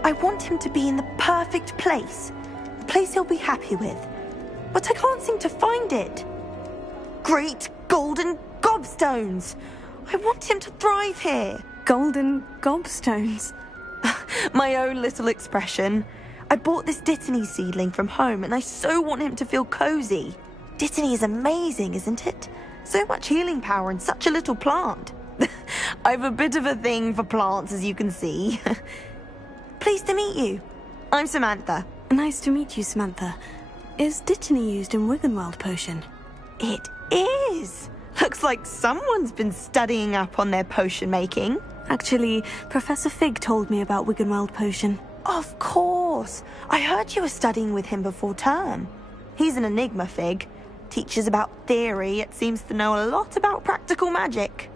I want him to be in the perfect place. A place he'll be happy with. But I can't seem to find it. Great golden gobstones! I want him to thrive here. Golden gobstones? My own little expression. I bought this Dittany seedling from home and I so want him to feel cozy. Dittany is amazing, isn't it? So much healing power in such a little plant. I've a bit of a thing for plants, as you can see. Pleased to meet you. I'm Samantha. Nice to meet you, Samantha. Is Dittany used in Wiggenweld potion? It is. Looks like someone's been studying up on their potion making. Actually, Professor Fig told me about Wiggenweld potion. Of course. I heard you were studying with him before term. He's an enigma, Fig. Teaches about theory, yet seems to know a lot about practical magic.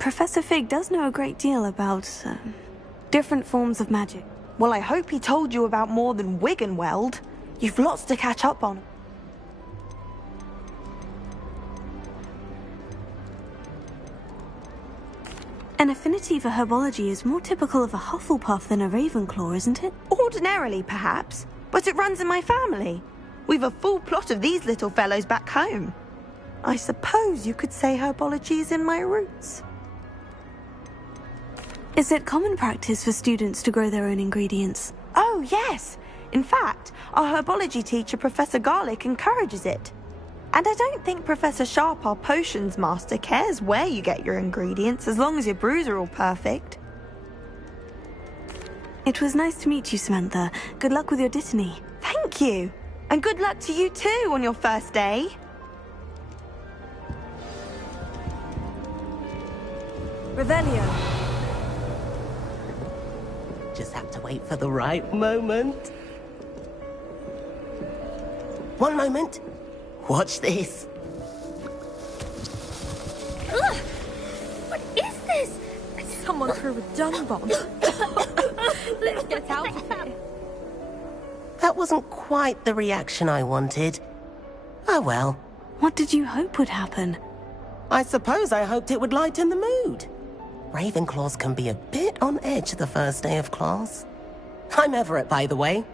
Professor Fig does know a great deal about different forms of magic. Well, I hope he told you about more than Wiggenweld. You've lots to catch up on. An affinity for herbology is more typical of a Hufflepuff than a Ravenclaw, isn't it? Ordinarily, perhaps, but it runs in my family. We've a full plot of these little fellows back home. I suppose you could say herbology is in my roots. Is it common practice for students to grow their own ingredients? Oh, yes. In fact, our herbology teacher, Professor Garlick, encourages it. And I don't think Professor Sharp, our potions master, cares where you get your ingredients, as long as your brews are all perfect. It was nice to meet you, Samantha. Good luck with your Dittany. Thank you. And good luck to you too on your first day. Revelio. Just have to wait for the right moment. One moment. Watch this. Ugh! What is this? Someone threw a dung bomb. Let's get out of here. That wasn't quite the reaction I wanted. Oh well. What did you hope would happen? I suppose I hoped it would lighten the mood. Ravenclaws can be a bit on edge the first day of class. I'm Everett, by the way.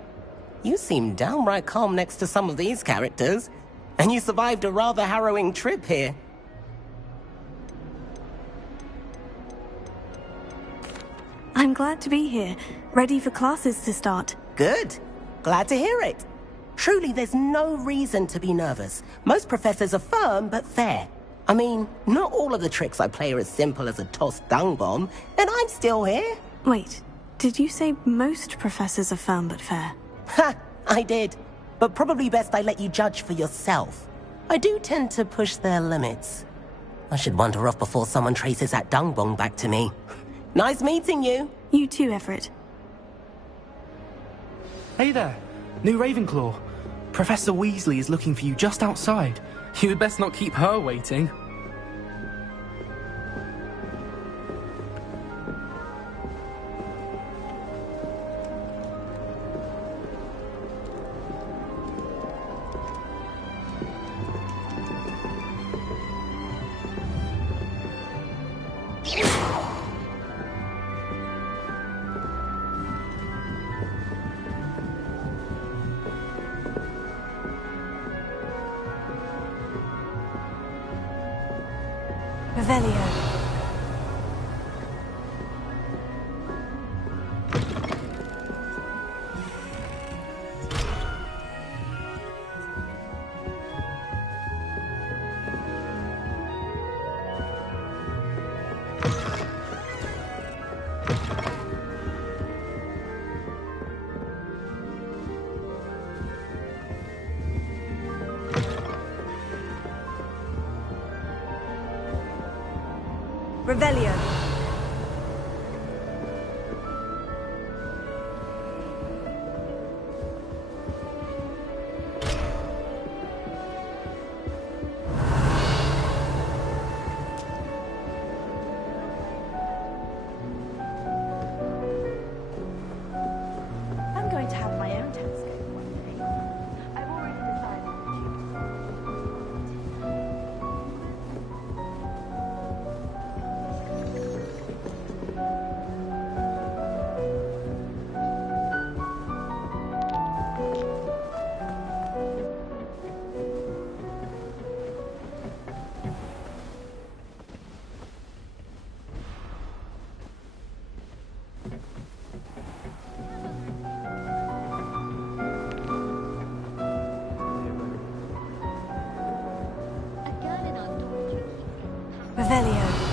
You seem downright calm next to some of these characters. And you survived a rather harrowing trip here. I'm glad to be here, ready for classes to start. Good. Glad to hear it. Truly, there's no reason to be nervous. Most professors are firm but fair. I mean, not all of the tricks I play are as simple as a tossed dung bomb, and I'm still here. Wait, did you say most professors are firm but fair? Ha! I did. But probably best I let you judge for yourself. I do tend to push their limits. I should wander off before someone traces that dung bomb back to me. Nice meeting you. You too, Everett. Hey there, new Ravenclaw. Professor Weasley is looking for you just outside. You'd best not keep her waiting. Revelio. Revelio. I'm going to have my own telescope one day. I've already decided Revelio.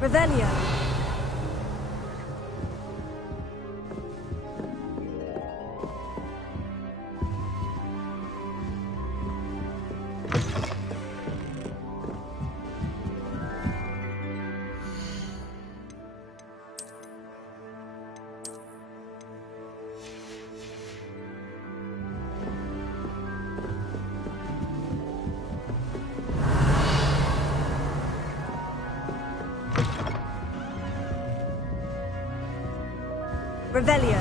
Revelio. Revelio.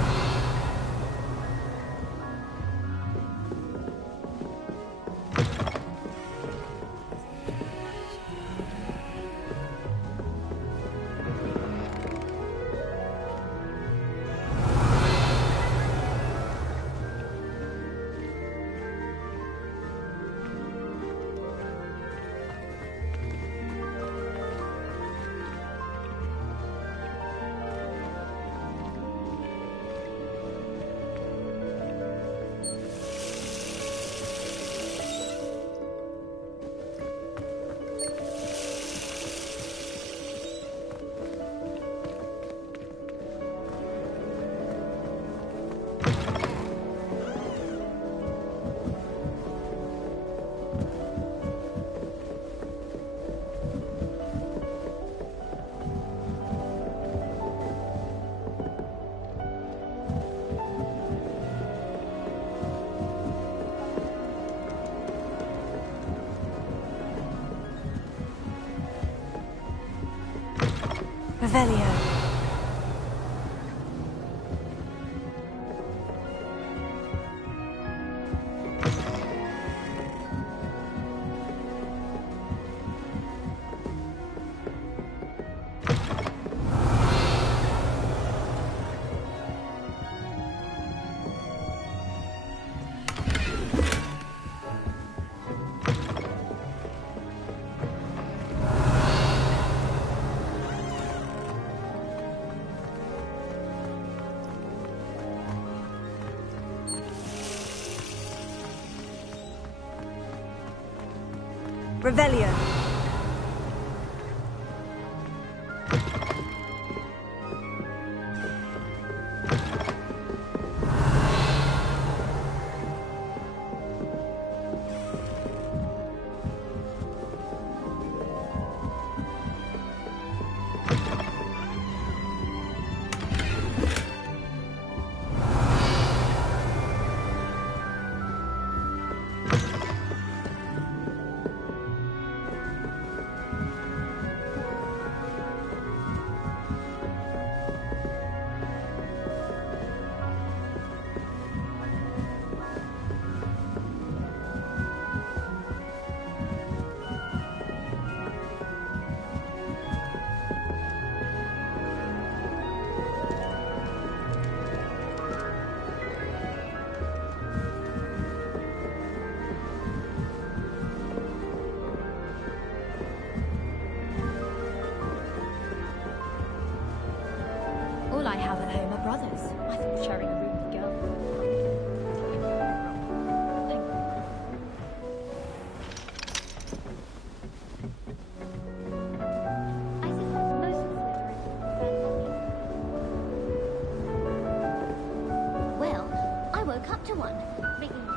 Revelio. Revelio. wake up to one. Ringing.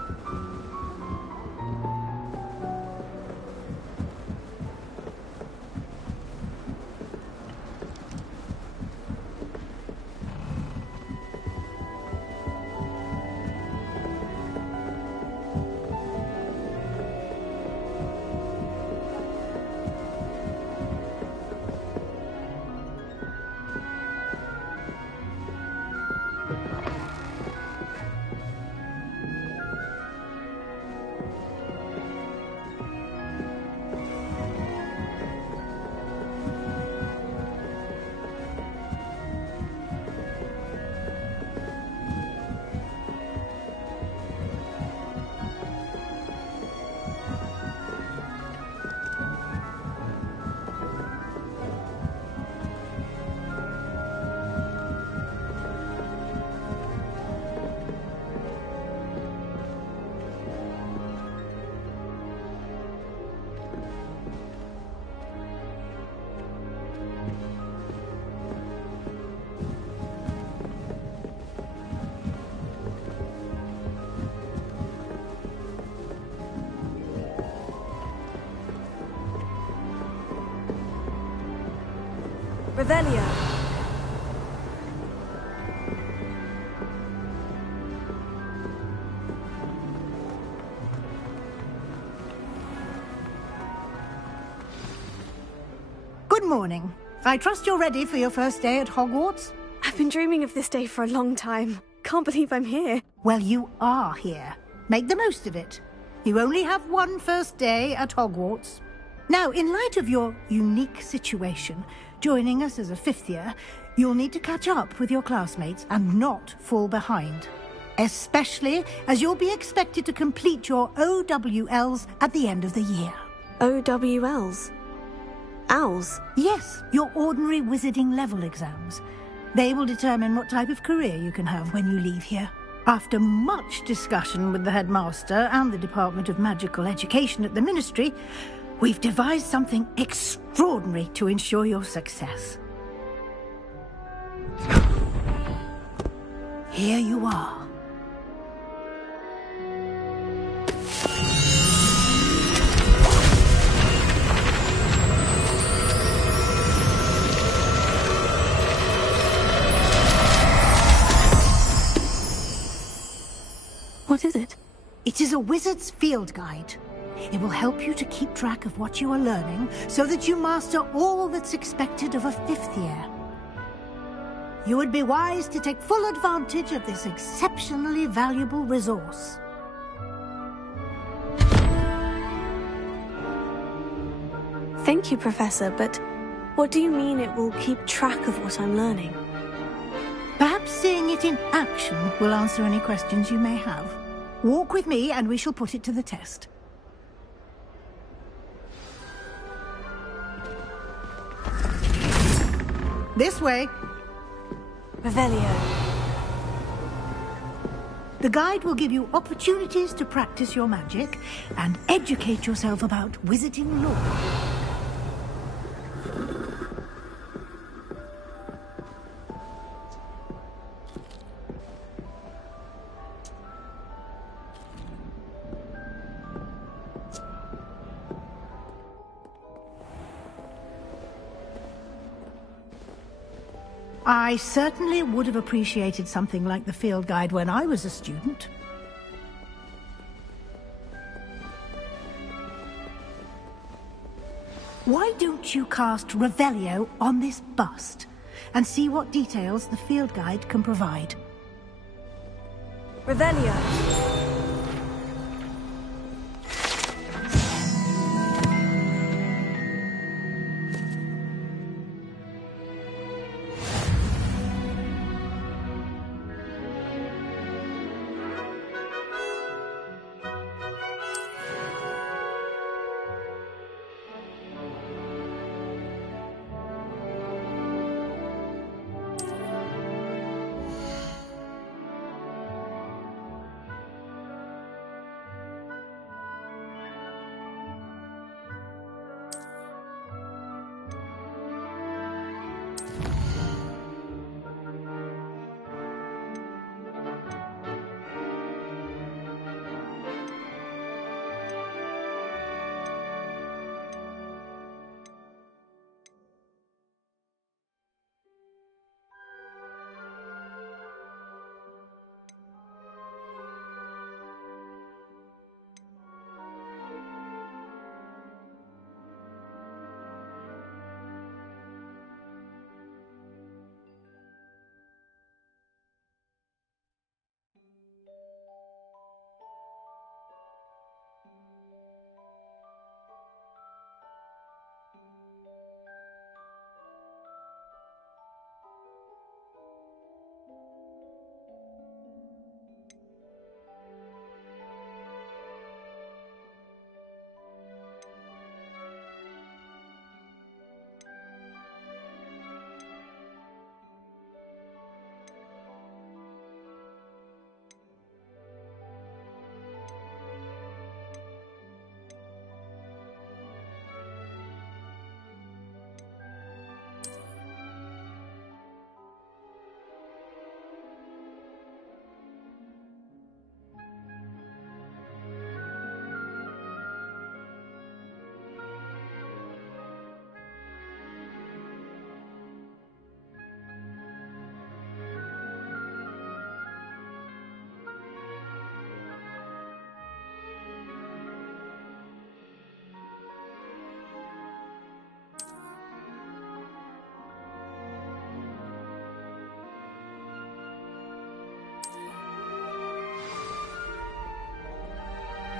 Revelio. Good morning. I trust you're ready for your first day at Hogwarts? I've been dreaming of this day for a long time. Can't believe I'm here. Well, you are here. Make the most of it. You only have one first day at Hogwarts. Now, in light of your unique situation, joining us as a fifth year, you'll need to catch up with your classmates and not fall behind. Especially as you'll be expected to complete your OWLs at the end of the year. OWLs? Owls? Yes, your ordinary wizarding level exams. They will determine what type of career you can have when you leave here. After much discussion with the headmaster and the Department of Magical Education at the Ministry, we've devised something extraordinary to ensure your success. Here you are. What is it? It is a wizard's field guide. It will help you to keep track of what you are learning so that you master all that's expected of a fifth year. You would be wise to take full advantage of this exceptionally valuable resource. Thank you, Professor, but what do you mean it will keep track of what I'm learning? Perhaps seeing it in action will answer any questions you may have. Walk with me and we shall put it to the test. This way. Revelio. The guide will give you opportunities to practice your magic and educate yourself about wizarding lore. I certainly would have appreciated something like the field guide when I was a student. Why don't you cast Revelio on this bust and see what details the field guide can provide? Revelio.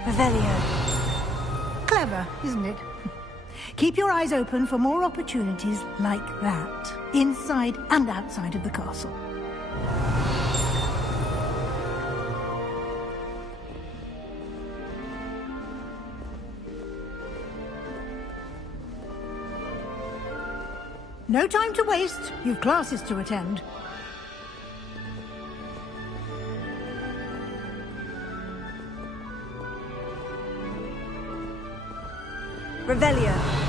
Revelio. Clever, isn't it? Keep your eyes open for more opportunities like that, inside and outside of the castle. No time to waste. You've classes to attend. Revelio.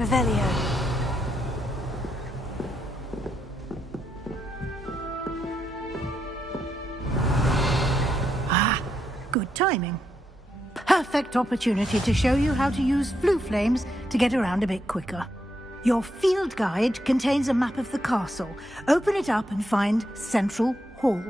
Revelio. Ah, good timing. Perfect opportunity to show you how to use flue flames to get around a bit quicker. Your field guide contains a map of the castle. Open it up and find Central Hall.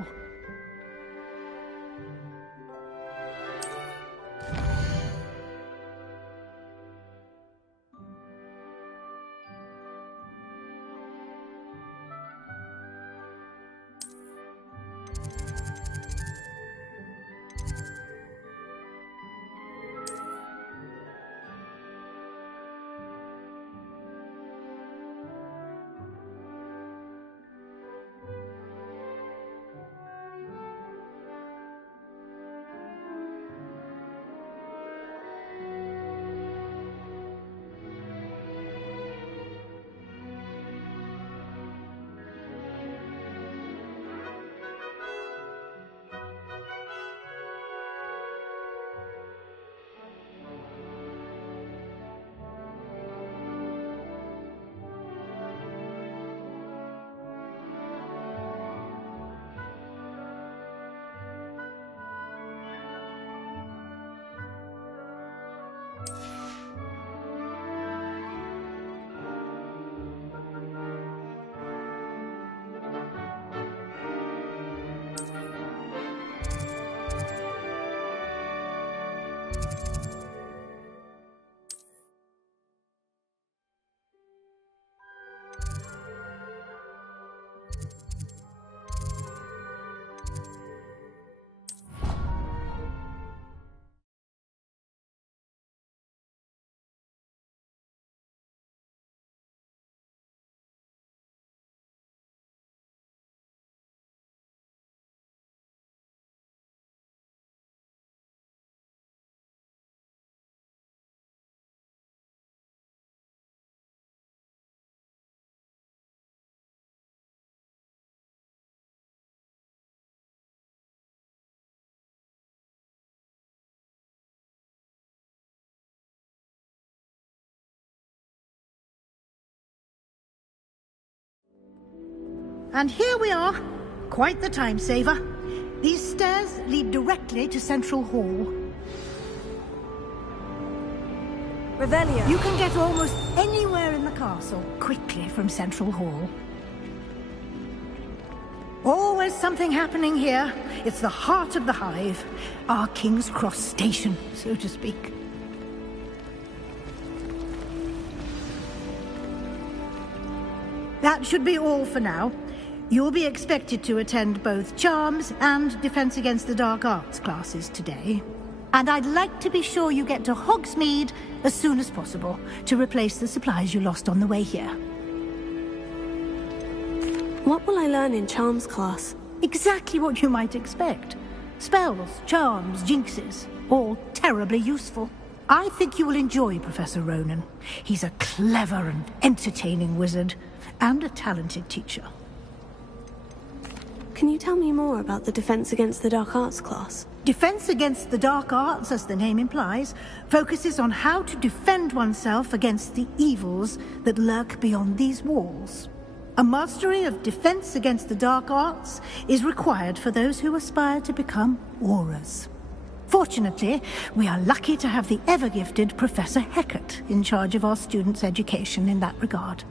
And here we are. Quite the time saver. These stairs lead directly to Central Hall. Revelio. You can get almost anywhere in the castle quickly from Central Hall. Always something happening here. It's the heart of the hive. Our King's Cross station, so to speak. That should be all for now. You'll be expected to attend both Charms and Defense Against the Dark Arts classes today. And I'd like to be sure you get to Hogsmeade as soon as possible to replace the supplies you lost on the way here. What will I learn in Charms class? Exactly what you might expect. Spells, charms, jinxes, all terribly useful. I think you will enjoy Professor Ronan. He's a clever and entertaining wizard, and a talented teacher. Can you tell me more about the Defense Against the Dark Arts class? Defense Against the Dark Arts, as the name implies, focuses on how to defend oneself against the evils that lurk beyond these walls. A mastery of Defense Against the Dark Arts is required for those who aspire to become Aurors. Fortunately, we are lucky to have the ever-gifted Professor Hecat in charge of our students' education in that regard.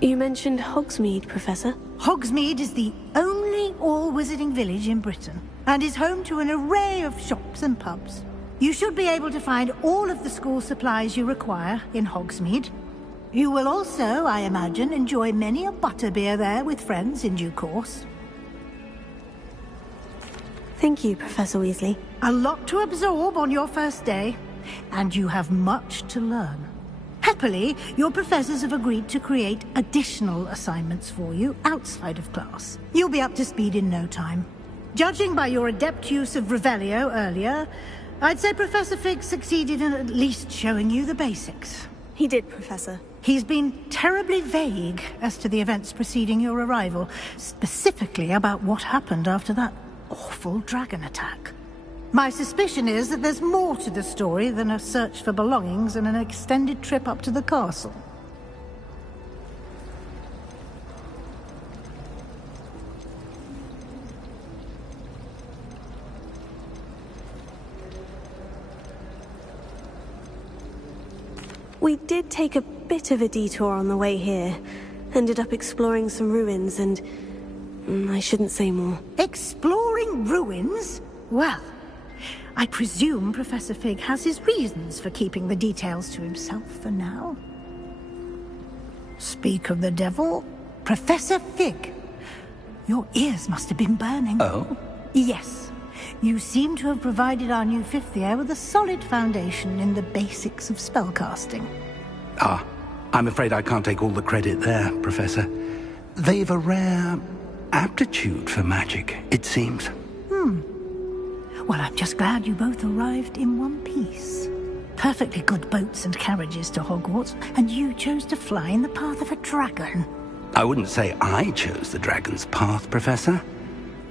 You mentioned Hogsmeade, Professor. Hogsmeade is the only all-wizarding village in Britain, and is home to an array of shops and pubs. You should be able to find all of the school supplies you require in Hogsmeade. You will also, I imagine, enjoy many a butterbeer there with friends in due course. Thank you, Professor Weasley. A lot to absorb on your first day, and you have much to learn. Happily, your professors have agreed to create additional assignments for you outside of class. You'll be up to speed in no time. Judging by your adept use of Revelio earlier, I'd say Professor Fig succeeded in at least showing you the basics. He did, Professor. He's been terribly vague as to the events preceding your arrival, specifically about what happened after that awful dragon attack. My suspicion is that there's more to the story than a search for belongings and an extended trip up to the castle. We did take a bit of a detour on the way here. Ended up exploring some ruins and... I shouldn't say more. Exploring ruins? Well, I presume Professor Fig has his reasons for keeping the details to himself for now. Speak of the devil, Professor Fig. Your ears must have been burning. Oh? Yes. You seem to have provided our new fifth year with a solid foundation in the basics of spellcasting. Ah, I'm afraid I can't take all the credit there, Professor. They've a rare aptitude for magic, it seems. Well, I'm just glad you both arrived in one piece. Perfectly good boats and carriages to Hogwarts, and you chose to fly in the path of a dragon. I wouldn't say I chose the dragon's path, Professor.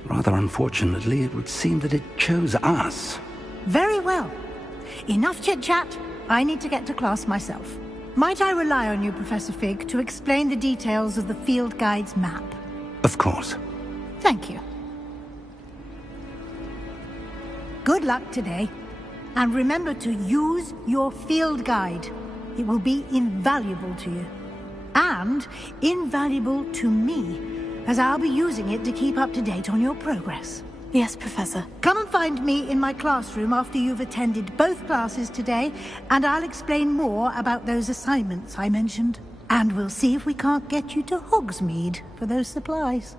Rather unfortunately, it would seem that it chose us. Very well. Enough chit-chat. I need to get to class myself. Might I rely on you, Professor Fig, to explain the details of the field guide's map? Of course. Thank you. Good luck today. And remember to use your field guide. It will be invaluable to you. And invaluable to me, as I'll be using it to keep up to date on your progress. Yes, Professor. Come and find me in my classroom after you've attended both classes today, and I'll explain more about those assignments I mentioned. And we'll see if we can't get you to Hogsmeade for those supplies.